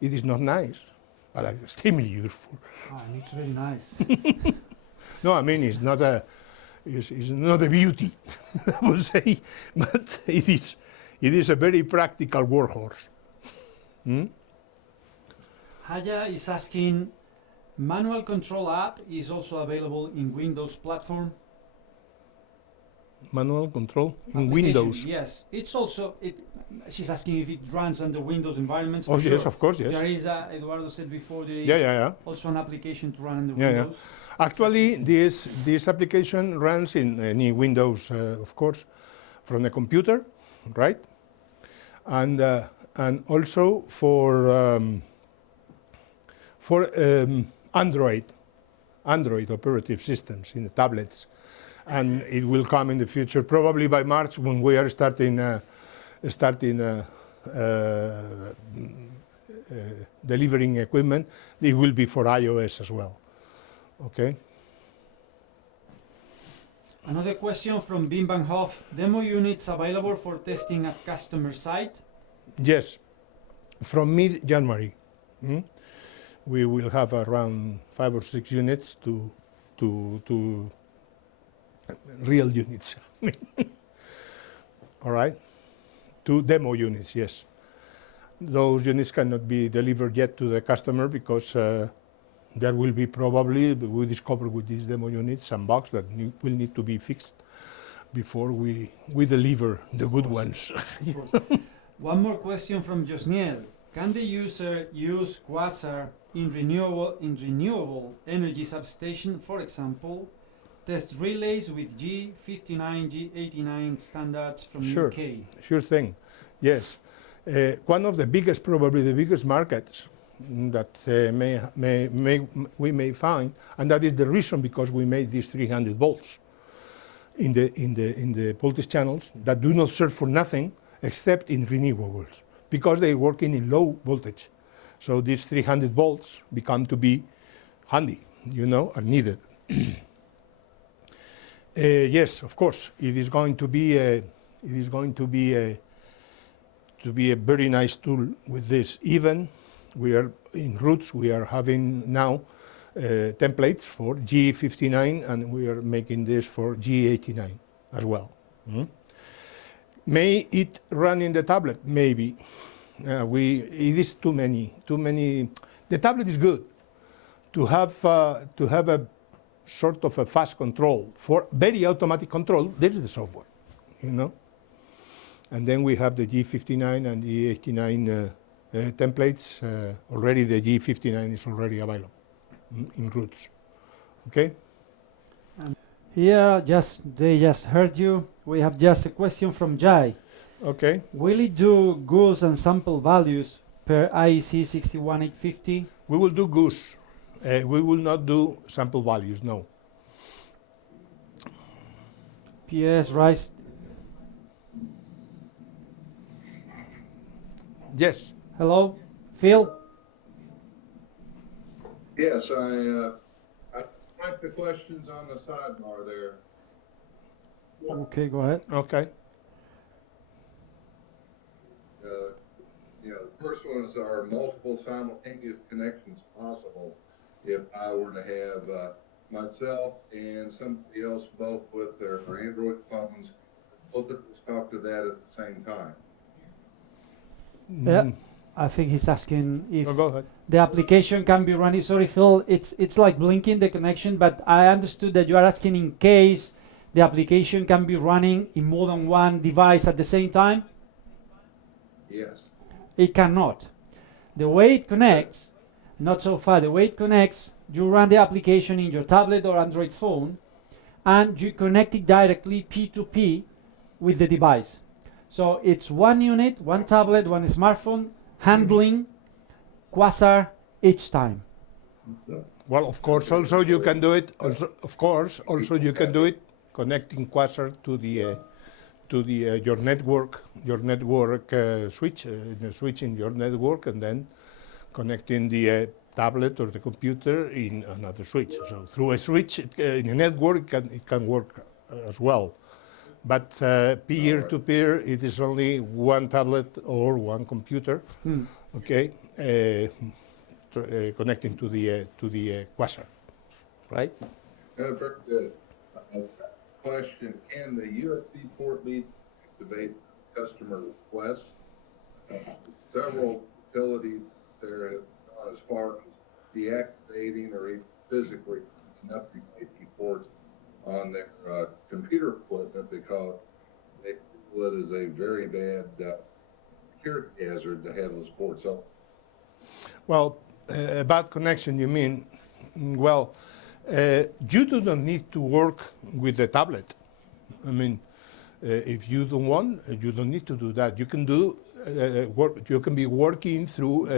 It is not nice, but extremely useful. oh, it's very nice. No, I mean it's not a beauty, I would say, but it is a very practical workhorse. Haya is asking, manual control app is also available in Windows platform? Manual control in Application, Windows. yes, it's also, she's asking if it runs under Windows environments. Oh, For yes, sure. of course, yes. There is, Eduardo said before, there is Yeah. also an application to run under Yeah. Windows. Actually, this application runs in any Windows, of course, from the computer, right? And also for Android operative systems in the tablets, and it will come in the future, probably by March when we are starting delivering equipment. It will be for iOS as well. Okay. Another question from Wim van Hof. Demo units available for testing at customer site? Yes, from mid-January. We will have around 5 or 6 units to real units. All right, 2 demo units, yes. Those units cannot be delivered yet to the customer because there will be probably, we discover with these demo units, some bugs that will need to be fixed before we deliver the good ones. One more question from Josniel. Can the user use Quasar in renewable energy substation, for example, test relays with G59, G89 standards from Sure. UK? Sure thing, yes. One of the biggest, probably the biggest markets that we may find, and that is the reason because we made these 300 volts in the voltage channels that do not serve for nothing except in renewables, because they are working in low voltage. So these 300 volts become to be handy, you know, are needed. Yes, of course, it is going to be a very nice tool with this. Even we are in Roots, we are having now templates for G59, and we are making this for G89 as well. May it run in the tablet? Maybe. It is too many. The tablet is good to have a sort of a fast control. For very automatic control, there is the software, you know. And then we have the G59 and G89 templates. Already the G59 is already available in Roots. Okay. Here, they just heard you. We have just a question from Jai. Okay. Will it do Goose and sample values per IEC 61850? We will do Goose. We will not do sample values, no. PS Rice. Yes. Hello, Phil. Yes, I typed the questions on the sidebar there. Okay, go ahead. Okay. The first one is, are multiple simultaneous connections possible if I were to have myself and somebody else both with their Android phones, both of us talk to that at the same time? Yeah, I think he's asking if Go ahead. the application can be running. Sorry, Phil, it's like blinking the connection, but I understood that you are asking in case the application can be running in more than one device at the same time. Yes. It cannot. The way it connects, not so far, the way it connects, you run the application in your tablet or Android phone, and you connect it directly P2P with the device. So it's one unit, one tablet, one smartphone, handling Quasar each time. Well, of course, also you can do it. Also you can do it connecting Quasar to the your network switch, the switch in your network, and then connecting the tablet or the computer in another switch. So through a switch in a network, it can work as well. But peer-to-peer, it is only one tablet or one computer. Okay, connecting to the Quasar, right? Very good. Question, can the USB port be activate customer requests? Several utilities there have gone as far as deactivating or even physically updating ports on their computer equipment because they feel it is a very bad security hazard to have those ports open. Well, bad connection, you mean? Well, you do not need to work with the tablet. I mean, if you don't want, you don't need to do that. You can do work. You can be working through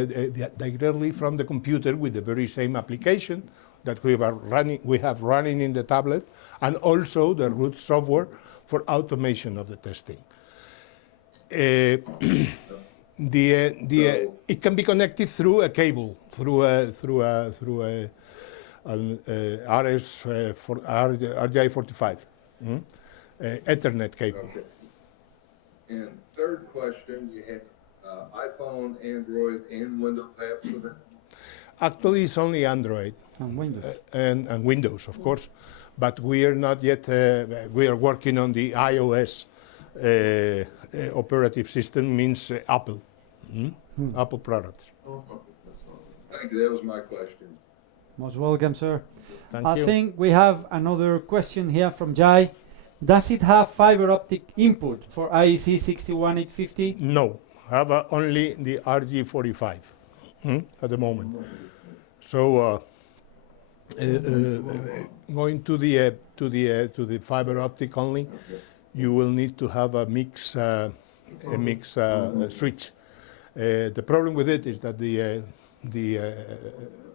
directly from the computer with the very same application that we have running in the tablet, and also the root software for automation of the testing. It can be connected through a cable, through a RJ45, Ethernet cable. Okay. And third question, you have iPhone, Android, and Windows apps with it? Actually, it's only Android And Windows. and Windows, of course, but we are not yet. We are working on the iOS operative system, means Apple, Apple products. Thank you. That was my question. Most welcome, sir. Thank I you. think we have another question here from Jai. Does it have fiber optic input for IEC 61850? No, have only the RG45 at the moment. So going to the fiber optic only, you will need to have a mix switch. The problem with it is that the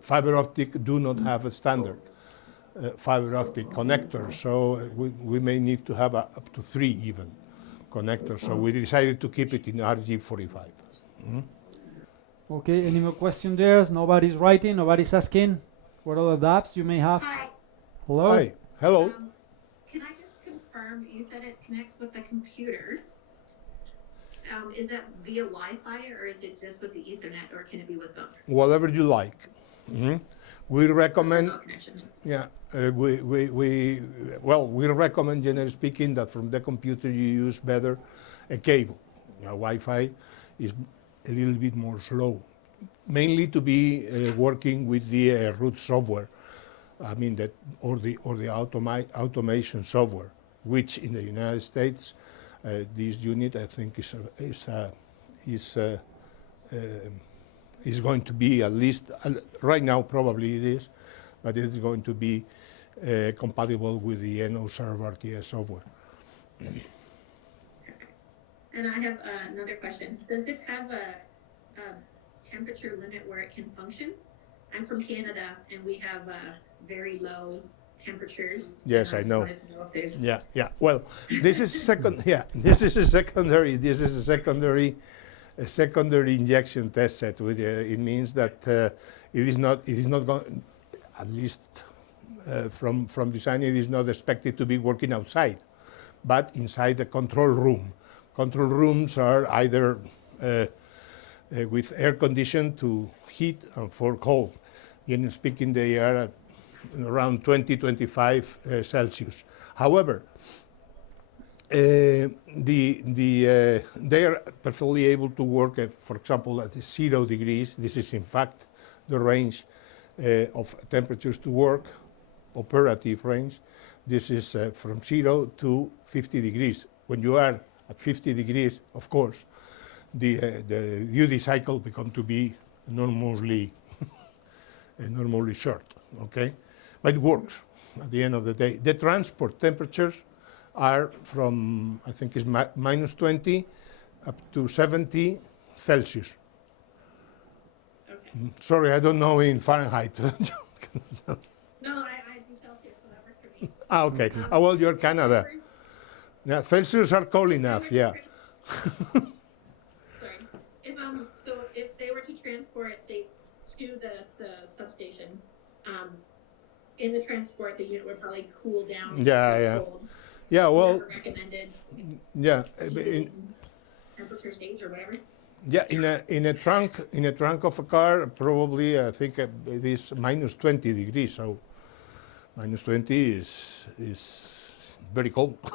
fiber optic do not have a standard fiber optic connector, so we may need to have up to 3 even connectors. So we decided to keep it in RG45. Okay, any more questions there? Nobody's writing, nobody's asking. What other doubts you may have? Hi. Hello? Hi, hello. Can I just confirm, you said it connects with the computer. Is that via Wi-Fi or is it just with the Ethernet or can it be with both? Whatever you like. We recommend, Remote connection. yeah, we recommend, generally speaking, that from the computer you use better a cable. Wi-Fi is a little bit more slow, mainly to be working with the root software. I mean that, or the automation software, which in the United States, this unit I think is going to be, at least right now probably it is, but it is going to be compatible with the NO server TS software. And I have another question. Does it have a temperature limit where it can function? I'm from Canada and we have very low temperatures. Yes, and I know. just wanted to know if there's Yeah. Well, this is second. Yeah, this is a secondary. A secondary injection test set. It means that it is not going, at least from design, it is not expected to be working outside, but inside the control room. Control rooms are either with air conditioned to heat and for cold. Generally speaking, they are at around 20-25 Celsius. However, they are perfectly able to work, for example, at 0 degrees. This is in fact the range of temperatures to work, operative range. This is from 0 to 50 degrees. When you are at 50 degrees, of course, the duty cycle becomes to be enormously short, okay? But it works at the end of the day. The transport temperatures are from, I think it's minus 20 up to 70 Celsius. Okay. Sorry, I don't know in Fahrenheit. No, I do Celsius, so that works for me. Okay. Well, you're Canada. Yeah, Celsius are cold enough, yeah. Sorry. So if they were to transport it, say, to the substation, in the transport, the unit would probably cool down. Yeah. Cold. Yeah, well, Whatever recommended yeah. temperature stage or whatever. Yeah, in a trunk of a car, probably I think it is minus 20 degrees. So minus 20 is very cold. Is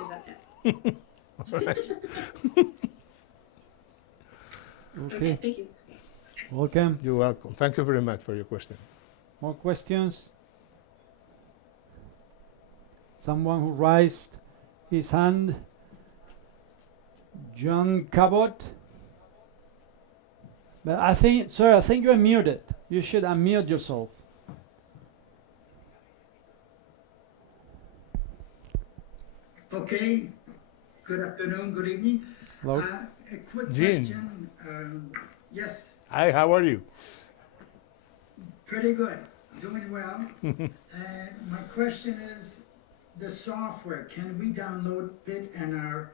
that Okay, thank you. welcome. You're welcome. Thank you very much for your question. More questions? Someone who raised his hand? John Cabot? But I think, sir, I think you're muted. You should unmute yourself. Okay. Good afternoon, good evening. Hello? A quick Gene. question. Yes, Hi, how are you? pretty good, doing well. My question is, the software, can we download it on our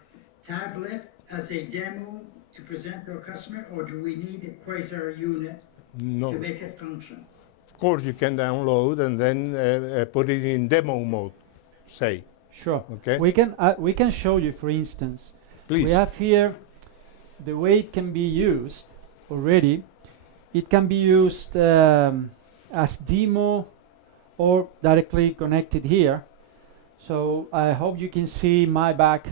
tablet as a demo to present to a customer, or do we need a Quasar unit No. to make it function? Of course, you can download and then put it in demo mode, say. Sure. Okay. We can show you, for instance. Please. We have here the way it can be used already. It can be used as demo or directly connected here. So I hope you can see my back,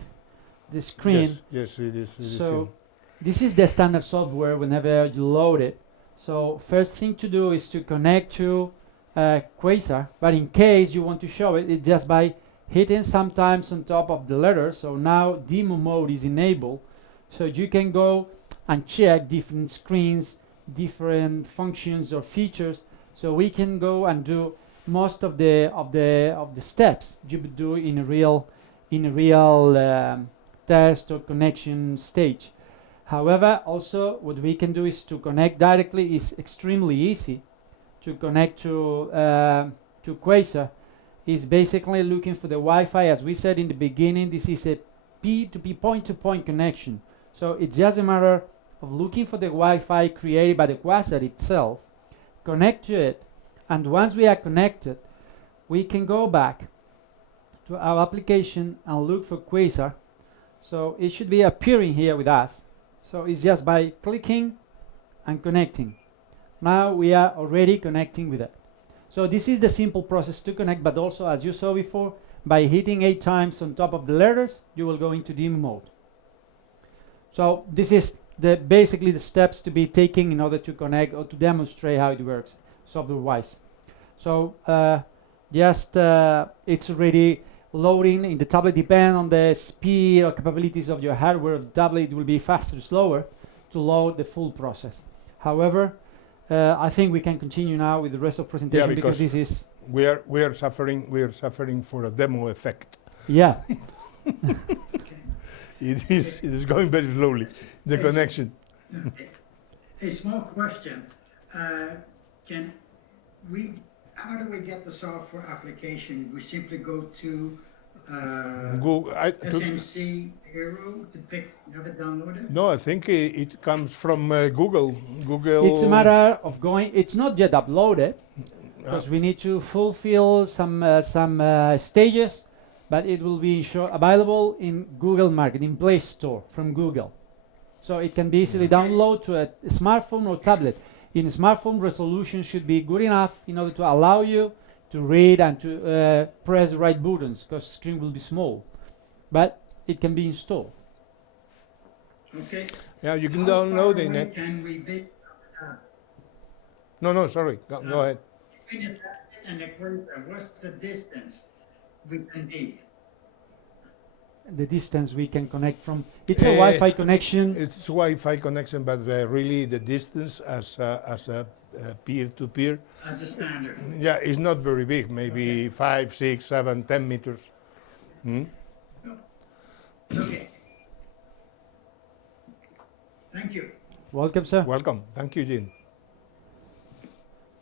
the screen. Yes, it is. So this is the standard software whenever you load it. So first thing to do is to connect to Quasar, but in case you want to show it, it's just by hitting sometimes on top of the letter. So now demo mode is enabled. So you can go and check different screens, different functions or features. So we can go and do most of the steps you would do in a real test or connection stage. However, also what we can do is to connect directly. Is extremely easy to connect to Quasar. Is basically looking for the Wi-Fi. As we said in the beginning, this is a P2P point-to-point connection. So it's just a matter of looking for the Wi-Fi created by the Quasar itself, connect to it, and once we are connected, we can go back to our application and look for Quasar. So it should be appearing here with us. So it's just by clicking and connecting. Now we are already connecting with it. So this is the simple process to connect, but also, as you saw before, by hitting 8 times on top of the letters, you will go into dim mode. So this is basically the steps to be taken in order to connect or to demonstrate how it works software-wise. So it's already loading in the tablet. Depending on the speed or capabilities of your hardware, the tablet will be faster or slower to load the full process. However, I think we can continue now with the rest of the presentation, because this is we are suffering for a demo effect. yeah. It is going very slowly, the connection. A small question. How do we get the software application? We simply go to SMC Hero to have it downloaded? No, I think it comes from Google. It's a matter of going. It's not yet uploaded because we need to fulfill some stages, but it will be available in Google Market, in Play Store from Google. So it can be easily downloaded to a smartphone or tablet. In smartphone, resolution should be good enough in order to allow you to read and to press the right buttons, because the screen will be small. But it can be installed. Okay. Yeah, you can download it. How far away can we be? No, sorry. Go ahead. Between the tablet and the Quasar, what's the distance we can be? the distance we can connect from. It's a Wi-Fi connection. It's a Wi-Fi connection, but really the distance as a peer-to-peer. As a standard. Yeah, it's not very big. Maybe 5, 6, 7, 10 meters. Hmm? Okay. Thank you. Welcome, sir. Welcome. Thank you, Jean.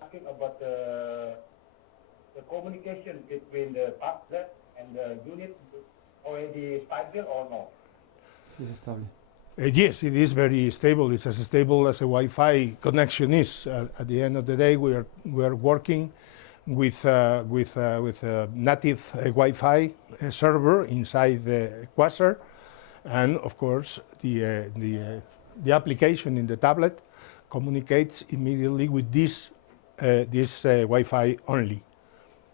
Talking about the communication between the tablet and the unit already stable or no? Yes, it is very stable. It's as stable as a Wi-Fi connection is. At the end of the day, we are working with a native Wi-Fi server inside the Quasar, and of course the application in the tablet communicates immediately with this Wi-Fi only.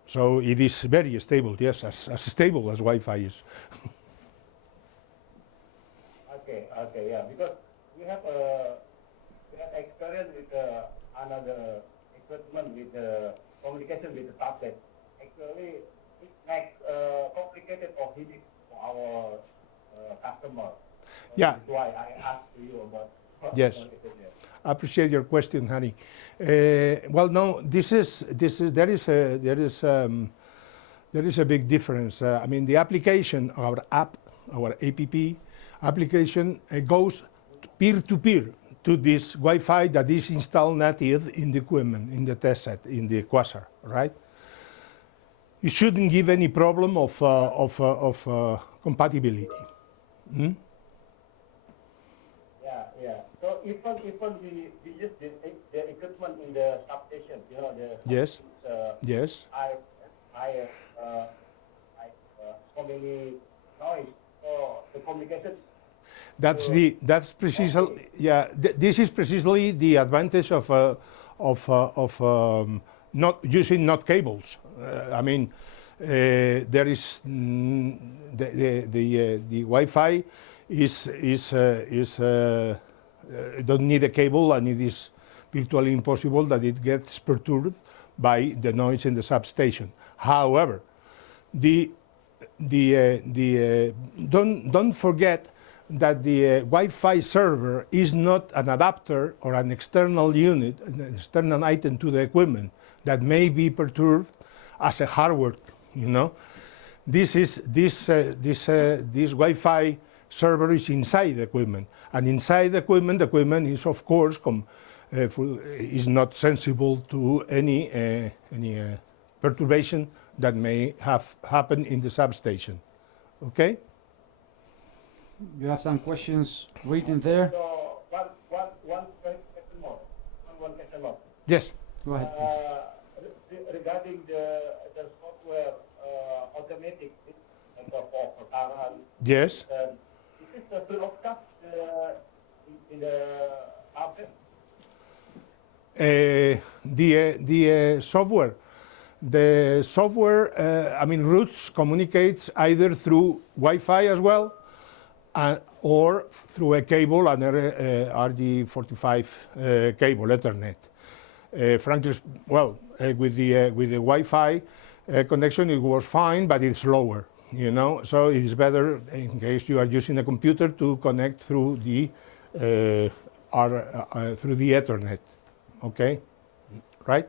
So it is very stable. Yes, as stable as Wi-Fi is. Okay, yeah, because we have experience with another equipment with communication with the tablet. Actually, it makes complicated or headache for our customer. Yeah. That's why I asked you about. Yes. I appreciate your question, honey. Well, no, there is a big difference. I mean, the application, our app, our app application goes peer-to-peer to this Wi-Fi that is installed native in the equipment, in the test set, in the Quasar, right? It shouldn't give any problem of compatibility. Hmm? Yeah. So even we use the equipment in the substation, you know, Yes. Yes. So many noise. So the communication. That's precisely this is precisely the advantage of not using cables. I mean, there is the Wi-Fi is don't need a cable, and it is virtually impossible that it gets perturbed by the noise in the substation. However, don't forget that the Wi-Fi server is not an adapter or an external unit, an external item to the equipment that may be perturbed as a hardware. You know, this Wi-Fi server is inside the equipment, and inside the equipment is of course is not sensible to any perturbation that may have happened in the substation. Okay. You have some questions written there. So what Yes. Go ahead, please. Regarding the software automatic, like for current, Yes. is this the free of cost in the tablet? The software. The software, I mean, routes communicates either through Wi-Fi as well, or through a cable, an RG45 cable, Ethernet. Frankly, well, with the Wi-Fi connection, it was fine, but it's slower, you know. So it is better in case you are using a computer to connect through the Ethernet. Okay, right?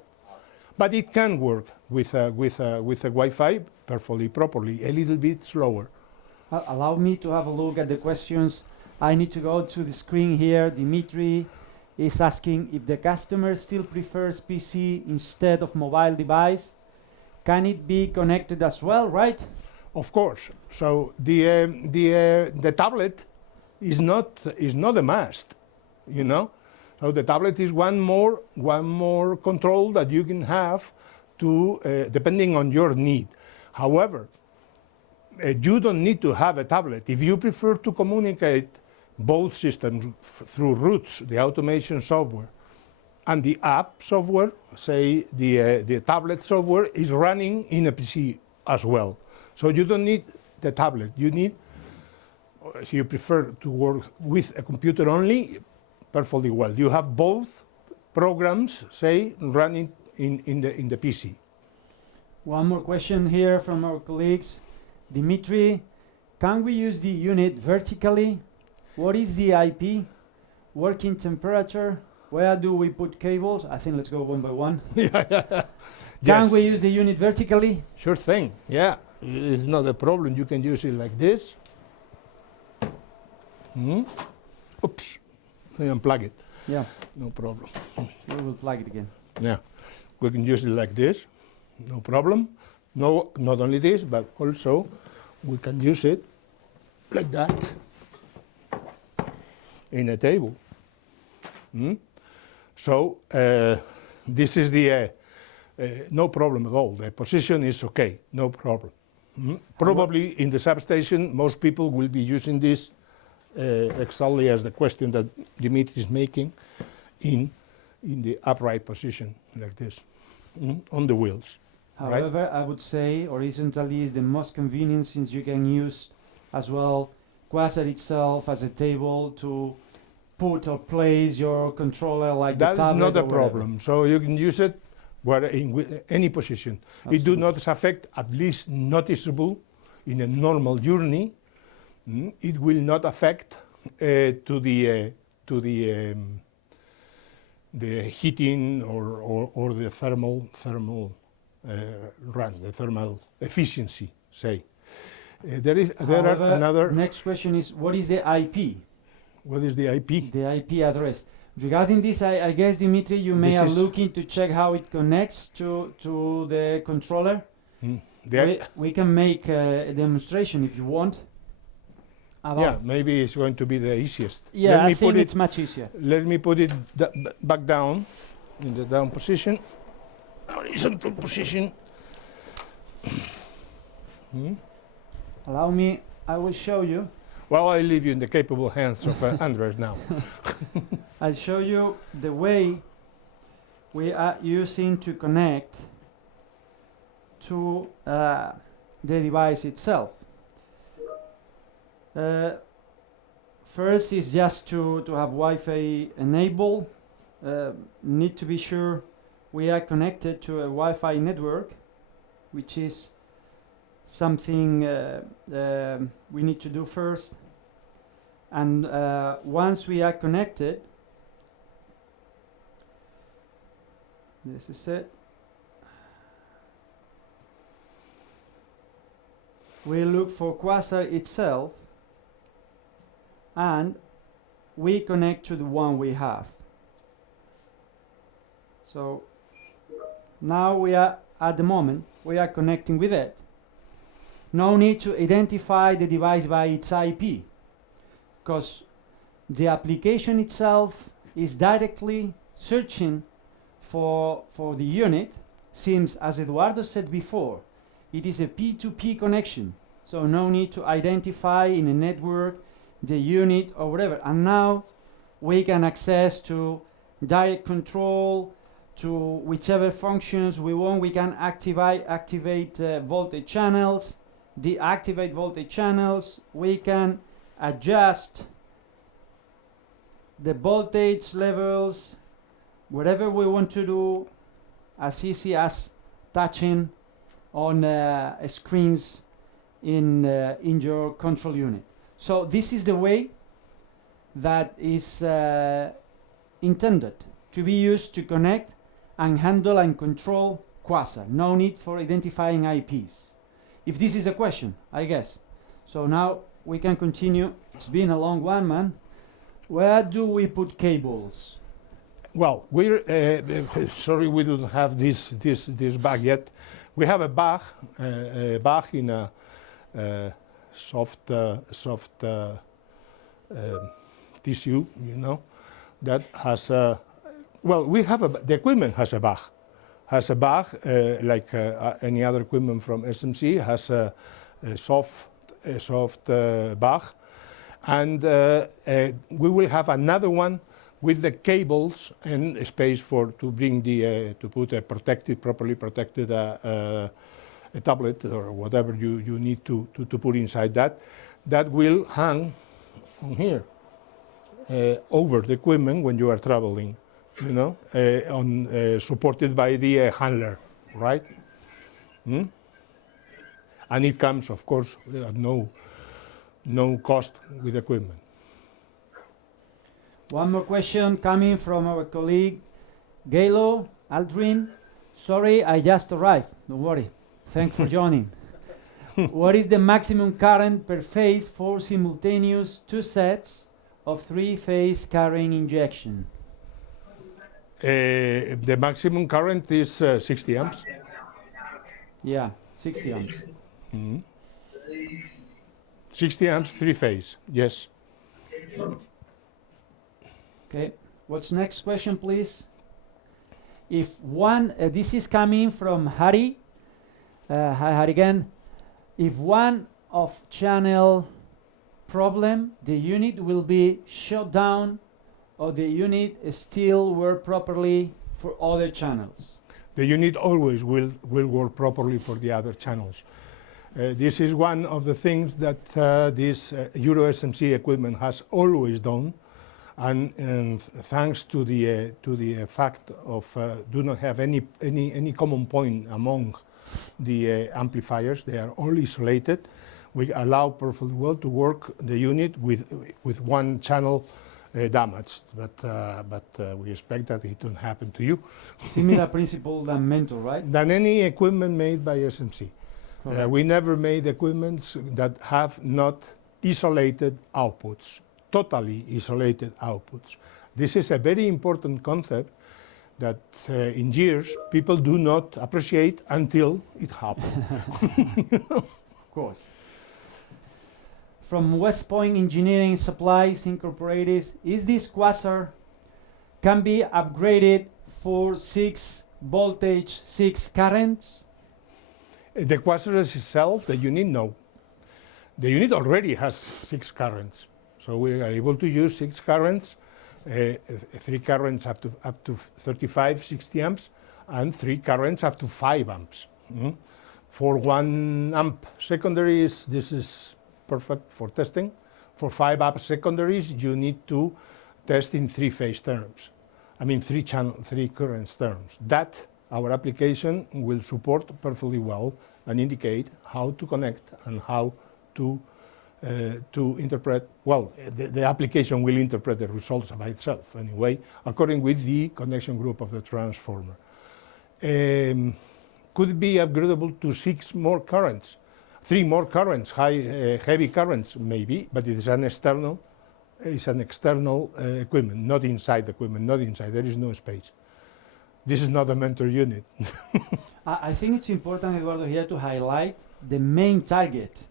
But it can work with a Wi-Fi perfectly properly, a little bit slower. Allow me to have a look at the questions. I need to go to the screen here. Dimitri is asking if the customer still prefers PC instead of mobile device. Can it be connected as well, right? Of course. So the tablet is not a must, you know. So the tablet is one more control that you can have to depending on your need. However, you don't need to have a tablet. If you prefer to communicate both systems through routes, the automation software and the app software, say the tablet software is running in a PC as well. So you don't need the tablet. You need, if you prefer to work with a computer only, perfectly well. You have both programs, say, running in the PC. One more question here from our colleagues. Dimitri, can we use the unit vertically? What is the IP? Working temperature? Where do we put cables? I think let's go one by one. Can we use the unit vertically? Sure thing, yeah. It's not a problem. You can use it like this. Oops, I unplug it. Yeah, No problem. we will plug it again. Yeah, we can use it like this, no problem. No, not only this, but also we can use it like that in a table. So this is the no problem at all. The position is okay, no problem. Probably in the substation, most people will be using this exactly as the question that Dimitri is making in the upright position like this, on the wheels. However, right? I would say horizontally is the most convenient since you can use as well Quasar itself as a table to put or place your controller like the tablet. That is not a or problem. So you can use it where in any position. Absolutely. It do not affect, at least noticeable, in a normal journey. It will not affect to the heating or the thermal run, the thermal efficiency, say. There However, are another. Next question is, what is the IP? What is the IP? The IP address. Regarding this, I guess, Dimitri, you may are looking to check how it connects to the controller. We can make a demonstration if you want. Yeah, maybe it's going to be the easiest. Yeah, I think it's much easier. Let me put it back down, in the down position, horizontal position. Allow me, I will show you. Well, I leave you in the capable hands of Andres now. I'll show you the way we are using to connect to the device itself. First is just to have Wi-Fi enabled. Need to be sure we are connected to a Wi-Fi network, which is something we need to do first. And once we are connected, this is it. We look for Quasar itself and we connect to the one we have. So now we are, at the moment, we are connecting with it. No need to identify the device by its IP, because the application itself is directly searching for the unit, since, as Eduardo said before, it is a P2P connection, so no need to identify in a network the unit or whatever. And now we can access to direct control, to whichever functions we want. We can activate voltage channels, deactivate voltage channels. We can adjust the voltage levels, whatever we want to do, as easy as touching on screens in your control unit. So this is the way that is intended to be used to connect and handle and control Quasar. No need for identifying IPs. If this is a question, I guess. So now we can continue. It's been a long one, man. Where do we put cables? Well, we're sorry we don't have this bag yet. We have a bag in a soft tissue, you know, that has a. Well, we have the equipment has a bag. Like any other equipment from SMC, has a soft bag, and we will have another one with the cables and a space to bring to put a properly protected a tablet or whatever you need to put inside that will hang on here over the equipment when you are traveling, you know, supported by the handler, right? And it comes, of course, at no cost with equipment. One more question coming from our colleague Galo Aldrin. Sorry, I just arrived. Don't worry. Thanks for joining. What is the maximum current per phase for simultaneous 2 sets of 3-phase current injection? The maximum current is 60 amps. Yeah, 60 amps. 60 amps, 3-phase, yes. Okay, what's next question, please? If one, this is coming from Hari. Hi, Hari again. If one of channel problem, the unit will be shut down, or the unit still work properly for other channels? The unit always will work properly for the other channels. This is one of the things that this Euro SMC equipment has always done, and thanks to the fact of do not have any common point among the amplifiers, they are all isolated. We allow perfectly well to work the unit with one channel damaged, but we expect that it won't happen to you. Similar principle than Mentor, right? Than any equipment made by SMC. We never made equipments that have not isolated outputs, totally isolated outputs. This is a very important concept that in years people do not appreciate until it happens. Of course. From West Point Engineering Supplies Incorporated, is this Quasar can be upgraded for 6 voltage, 6 currents? The Quasar itself, the unit, no. The unit already has 6 currents, so we are able to use 6 currents, 3 currents up to 35, 60 amps, and 3 currents up to 5 amps. For 1 amp secondaries, this is perfect for testing. For 5 amp secondaries, you need to test in 3-phase terms. I mean 3 currents terms. That our application will support perfectly well and indicate how to connect and how to interpret. Well, the application will interpret the results by itself anyway, according with the connection group of the transformer. Could it be upgradable to 6 more currents? 3 more currents, heavy currents, maybe, but it is an external. It's an external equipment, not inside the equipment, not inside. There is no space. This is not a Mentor unit. I think it's important, Eduardo, here to highlight the main target.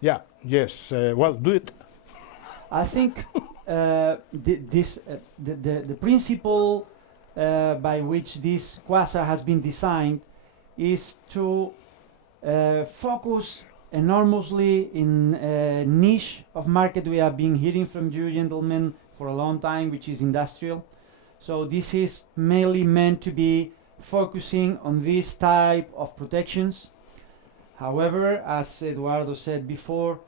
Yeah. Yes. Well, do it. I think the principal by which this quasar has been designed is to focus enormously in a niche of market we have been hearing from you gentlemen for a long time, which is industrial. So this is mainly meant to be focusing on this type of protections. However, as Eduardo said before,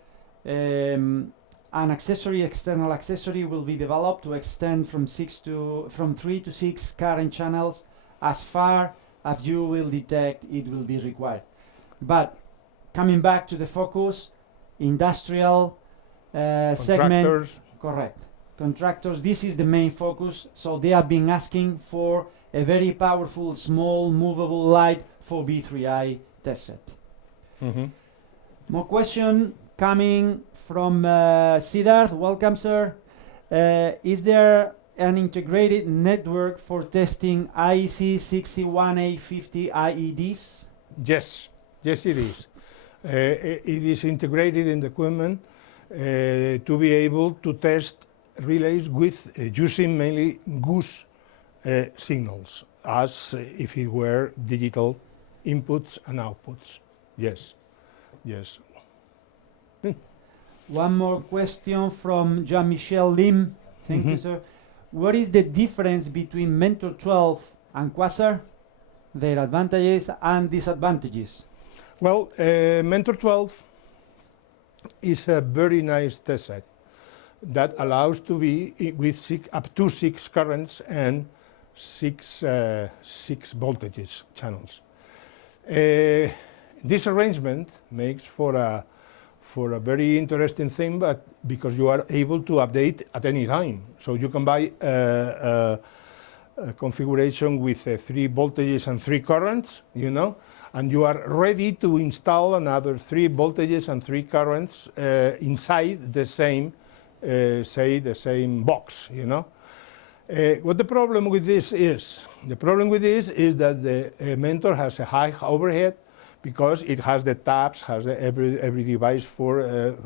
an external accessory will be developed to extend from 3 to 6 current channels as far as you will detect it will be required. But coming back to the focus, industrial segment, correct. Contractors, this is the main focus, so they have been asking for a very powerful, small, movable light for B3I test set. More question coming from Siddharth. Welcome, sir. Is there an integrated network for testing IEC 61A50 IEDs? Yes, yes it is. It is integrated in the equipment to be able to test relays with using mainly Goose signals as if it were digital inputs and outputs. Yes, yes. One more question from Jean-Michel Lim. Thank you, sir. What is the difference between Mentor 12 and Quasar? Their advantages and disadvantages? Well, Mentor 12 is a very nice test set that allows to be with up to 6 currents and 6 voltages channels. This arrangement makes for a very interesting thing, but because you are able to update at any time. So you can buy a configuration with 3 voltages and 3 currents, you know, and you are ready to install another 3 voltages and 3 currents inside the same, say, the same box, you know. What the problem with this is? The problem with this is that the Mentor has a high overhead because it has the tabs, has every device for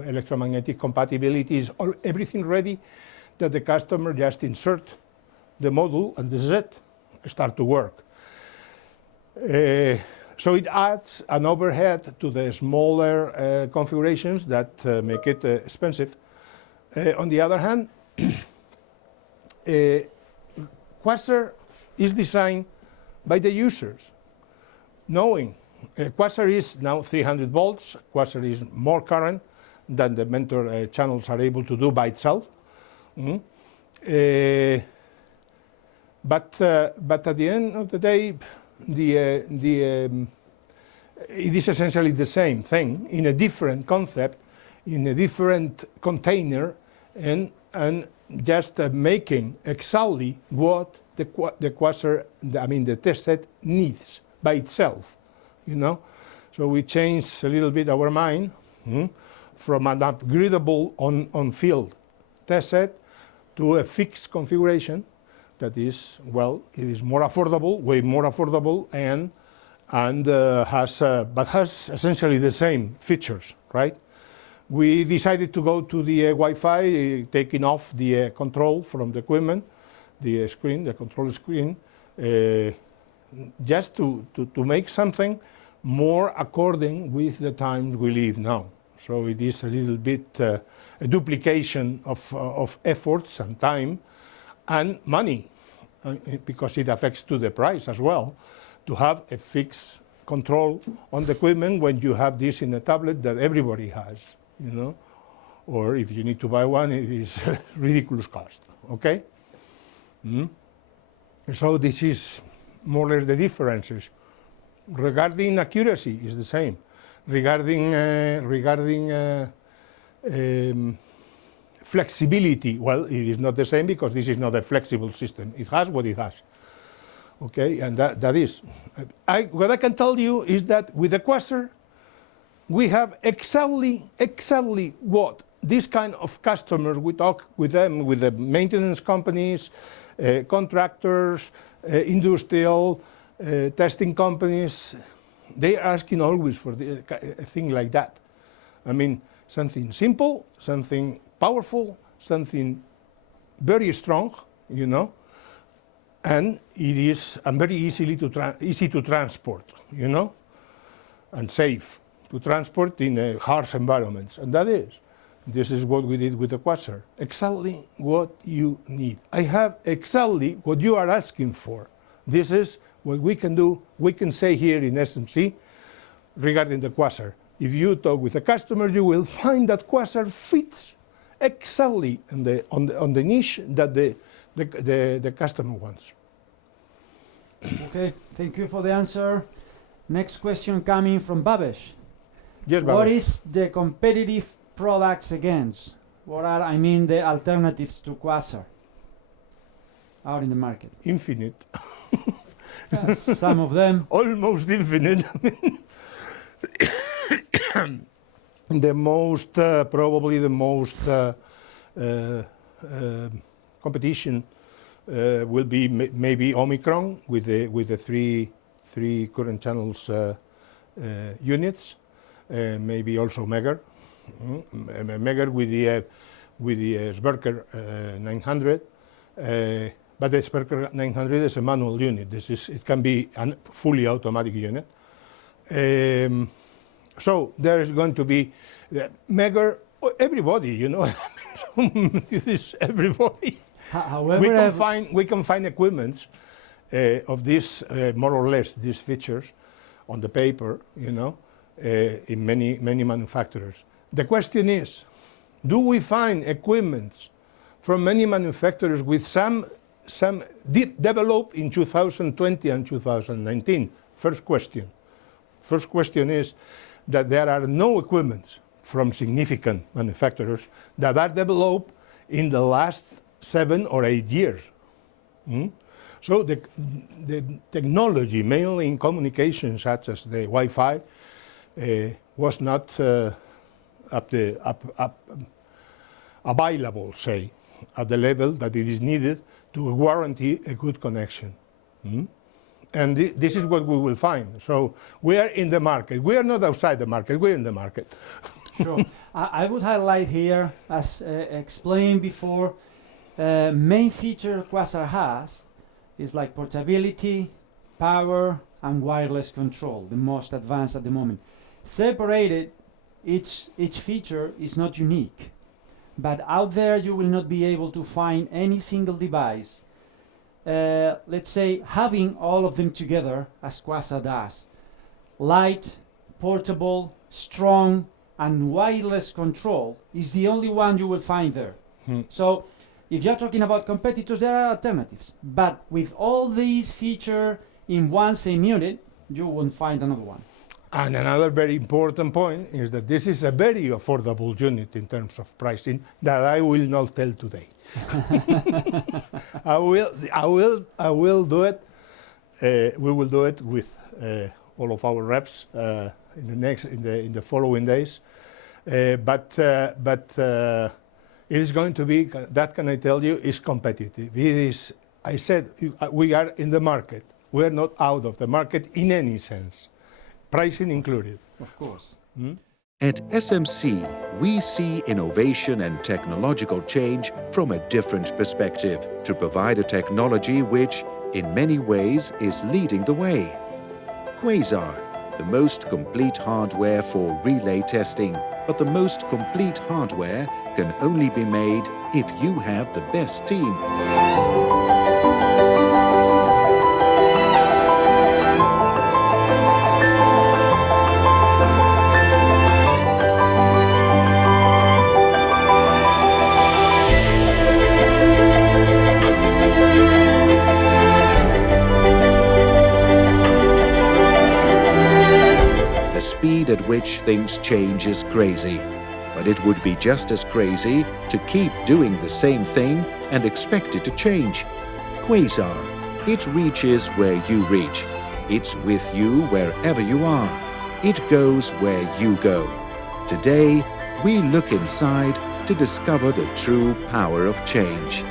electromagnetic compatibility, is everything ready that the customer just insert the module and this is it, start to work. So it adds an overhead to the smaller configurations that make it expensive. On the other hand, Quasar is designed by the users, knowing Quasar is now 300 volts. Quasar is more current than the Mentor channels are able to do by itself. But at the end of the day, it is essentially the same thing in a different concept, in a different container, and just making exactly what the Quasar, the test set needs by itself, you know. So we changed a little bit our mind from an upgradable on-field test set to a fixed configuration that is, well, it is more affordable, way more affordable, and has essentially the same features, right? We decided to go to the Wi-Fi, taking off the control from the equipment, the screen, the control screen, just to make something more according with the times we live now. So it is a little bit a duplication of efforts and time and money, because it affects to the price as well, to have a fixed control on the equipment when you have this in a tablet that everybody has, you know, or if you need to buy one, it is ridiculous cost, okay? So this is more or less the differences. Regarding accuracy is the same. Regarding flexibility, well, it is not the same because this is not a flexible system. It has what it has. Okay, and that is. What I can tell you is that with the Quasar, we have exactly what this kind of customers, we talk with them, with the maintenance companies, contractors, industrial, testing companies, they are asking always for a thing like that. I mean, something simple, something powerful, something very strong, you know, and it is very easy to transport, you know, and safe to transport in harsh environments, and this is what we did with the Quasar. Exactly what you need. I have exactly what you are asking for. This is what we can do. We can say here in SMC regarding the Quasar. If you talk with a customer, you will find that Quasar fits exactly on the niche that the customer wants. Okay, thank you for the answer. Next question coming from Babesh. Yes, What Baba. is the competitive products against? What are, I mean, the alternatives to Quasar out in the market? Infinite. Some of them. Almost infinite. The most, probably the most competition will be maybe Omicron with the three current channels units, maybe also Megger. Megger with the Sverker 900, but the Sverker 900 is a manual unit. It can be a fully automatic unit. So there is going to be Megger, everybody, you know. This is everybody. However, we can find equipments of this more or less these features on the paper, you know, in many manufacturers. The question is, do we find equipments from many manufacturers with some developed in 2020 and 2019? First question. First question is that there are no equipments from significant manufacturers that are developed in the last 7 or 8 years. So the technology, mainly in communications such as the Wi-Fi, was not available, say, at the level that it is needed to guarantee a good connection. And this is what we will find. So we are in the market. We are not outside the market. We're in the market. sure. I would highlight here, as explained before, main feature Quasar has is like portability, power, and wireless control, the most advanced at the moment. Separated, each feature is not unique, but out there you will not be able to find any single device, let's say, having all of them together as Quasar does. Light, portable, strong, and wireless control is the only one you will find there. So if you're talking about competitors, there are alternatives. But with all these features in one same unit, you won't find another one. And another very important point is that this is a very affordable unit in terms of pricing that I will not tell today. I will do it. We will do it with all of our reps in the following days. But it is going to be, that can I tell you, is competitive. It is, I said, we are in the market. We are not out of the market in any sense, pricing included. Of course. At SMC, we see innovation and technological change from a different perspective to provide a technology which, in many ways, is leading the way. Quasar, the most complete hardware for relay testing, but the most complete hardware can only be made if you have the best team. The speed at which things change is crazy, but it would be just as crazy to keep doing the same thing and expect it to change. Quasar, it reaches where you reach. It's with you wherever you are. It goes where you go. Today, we look inside to discover the true power of change.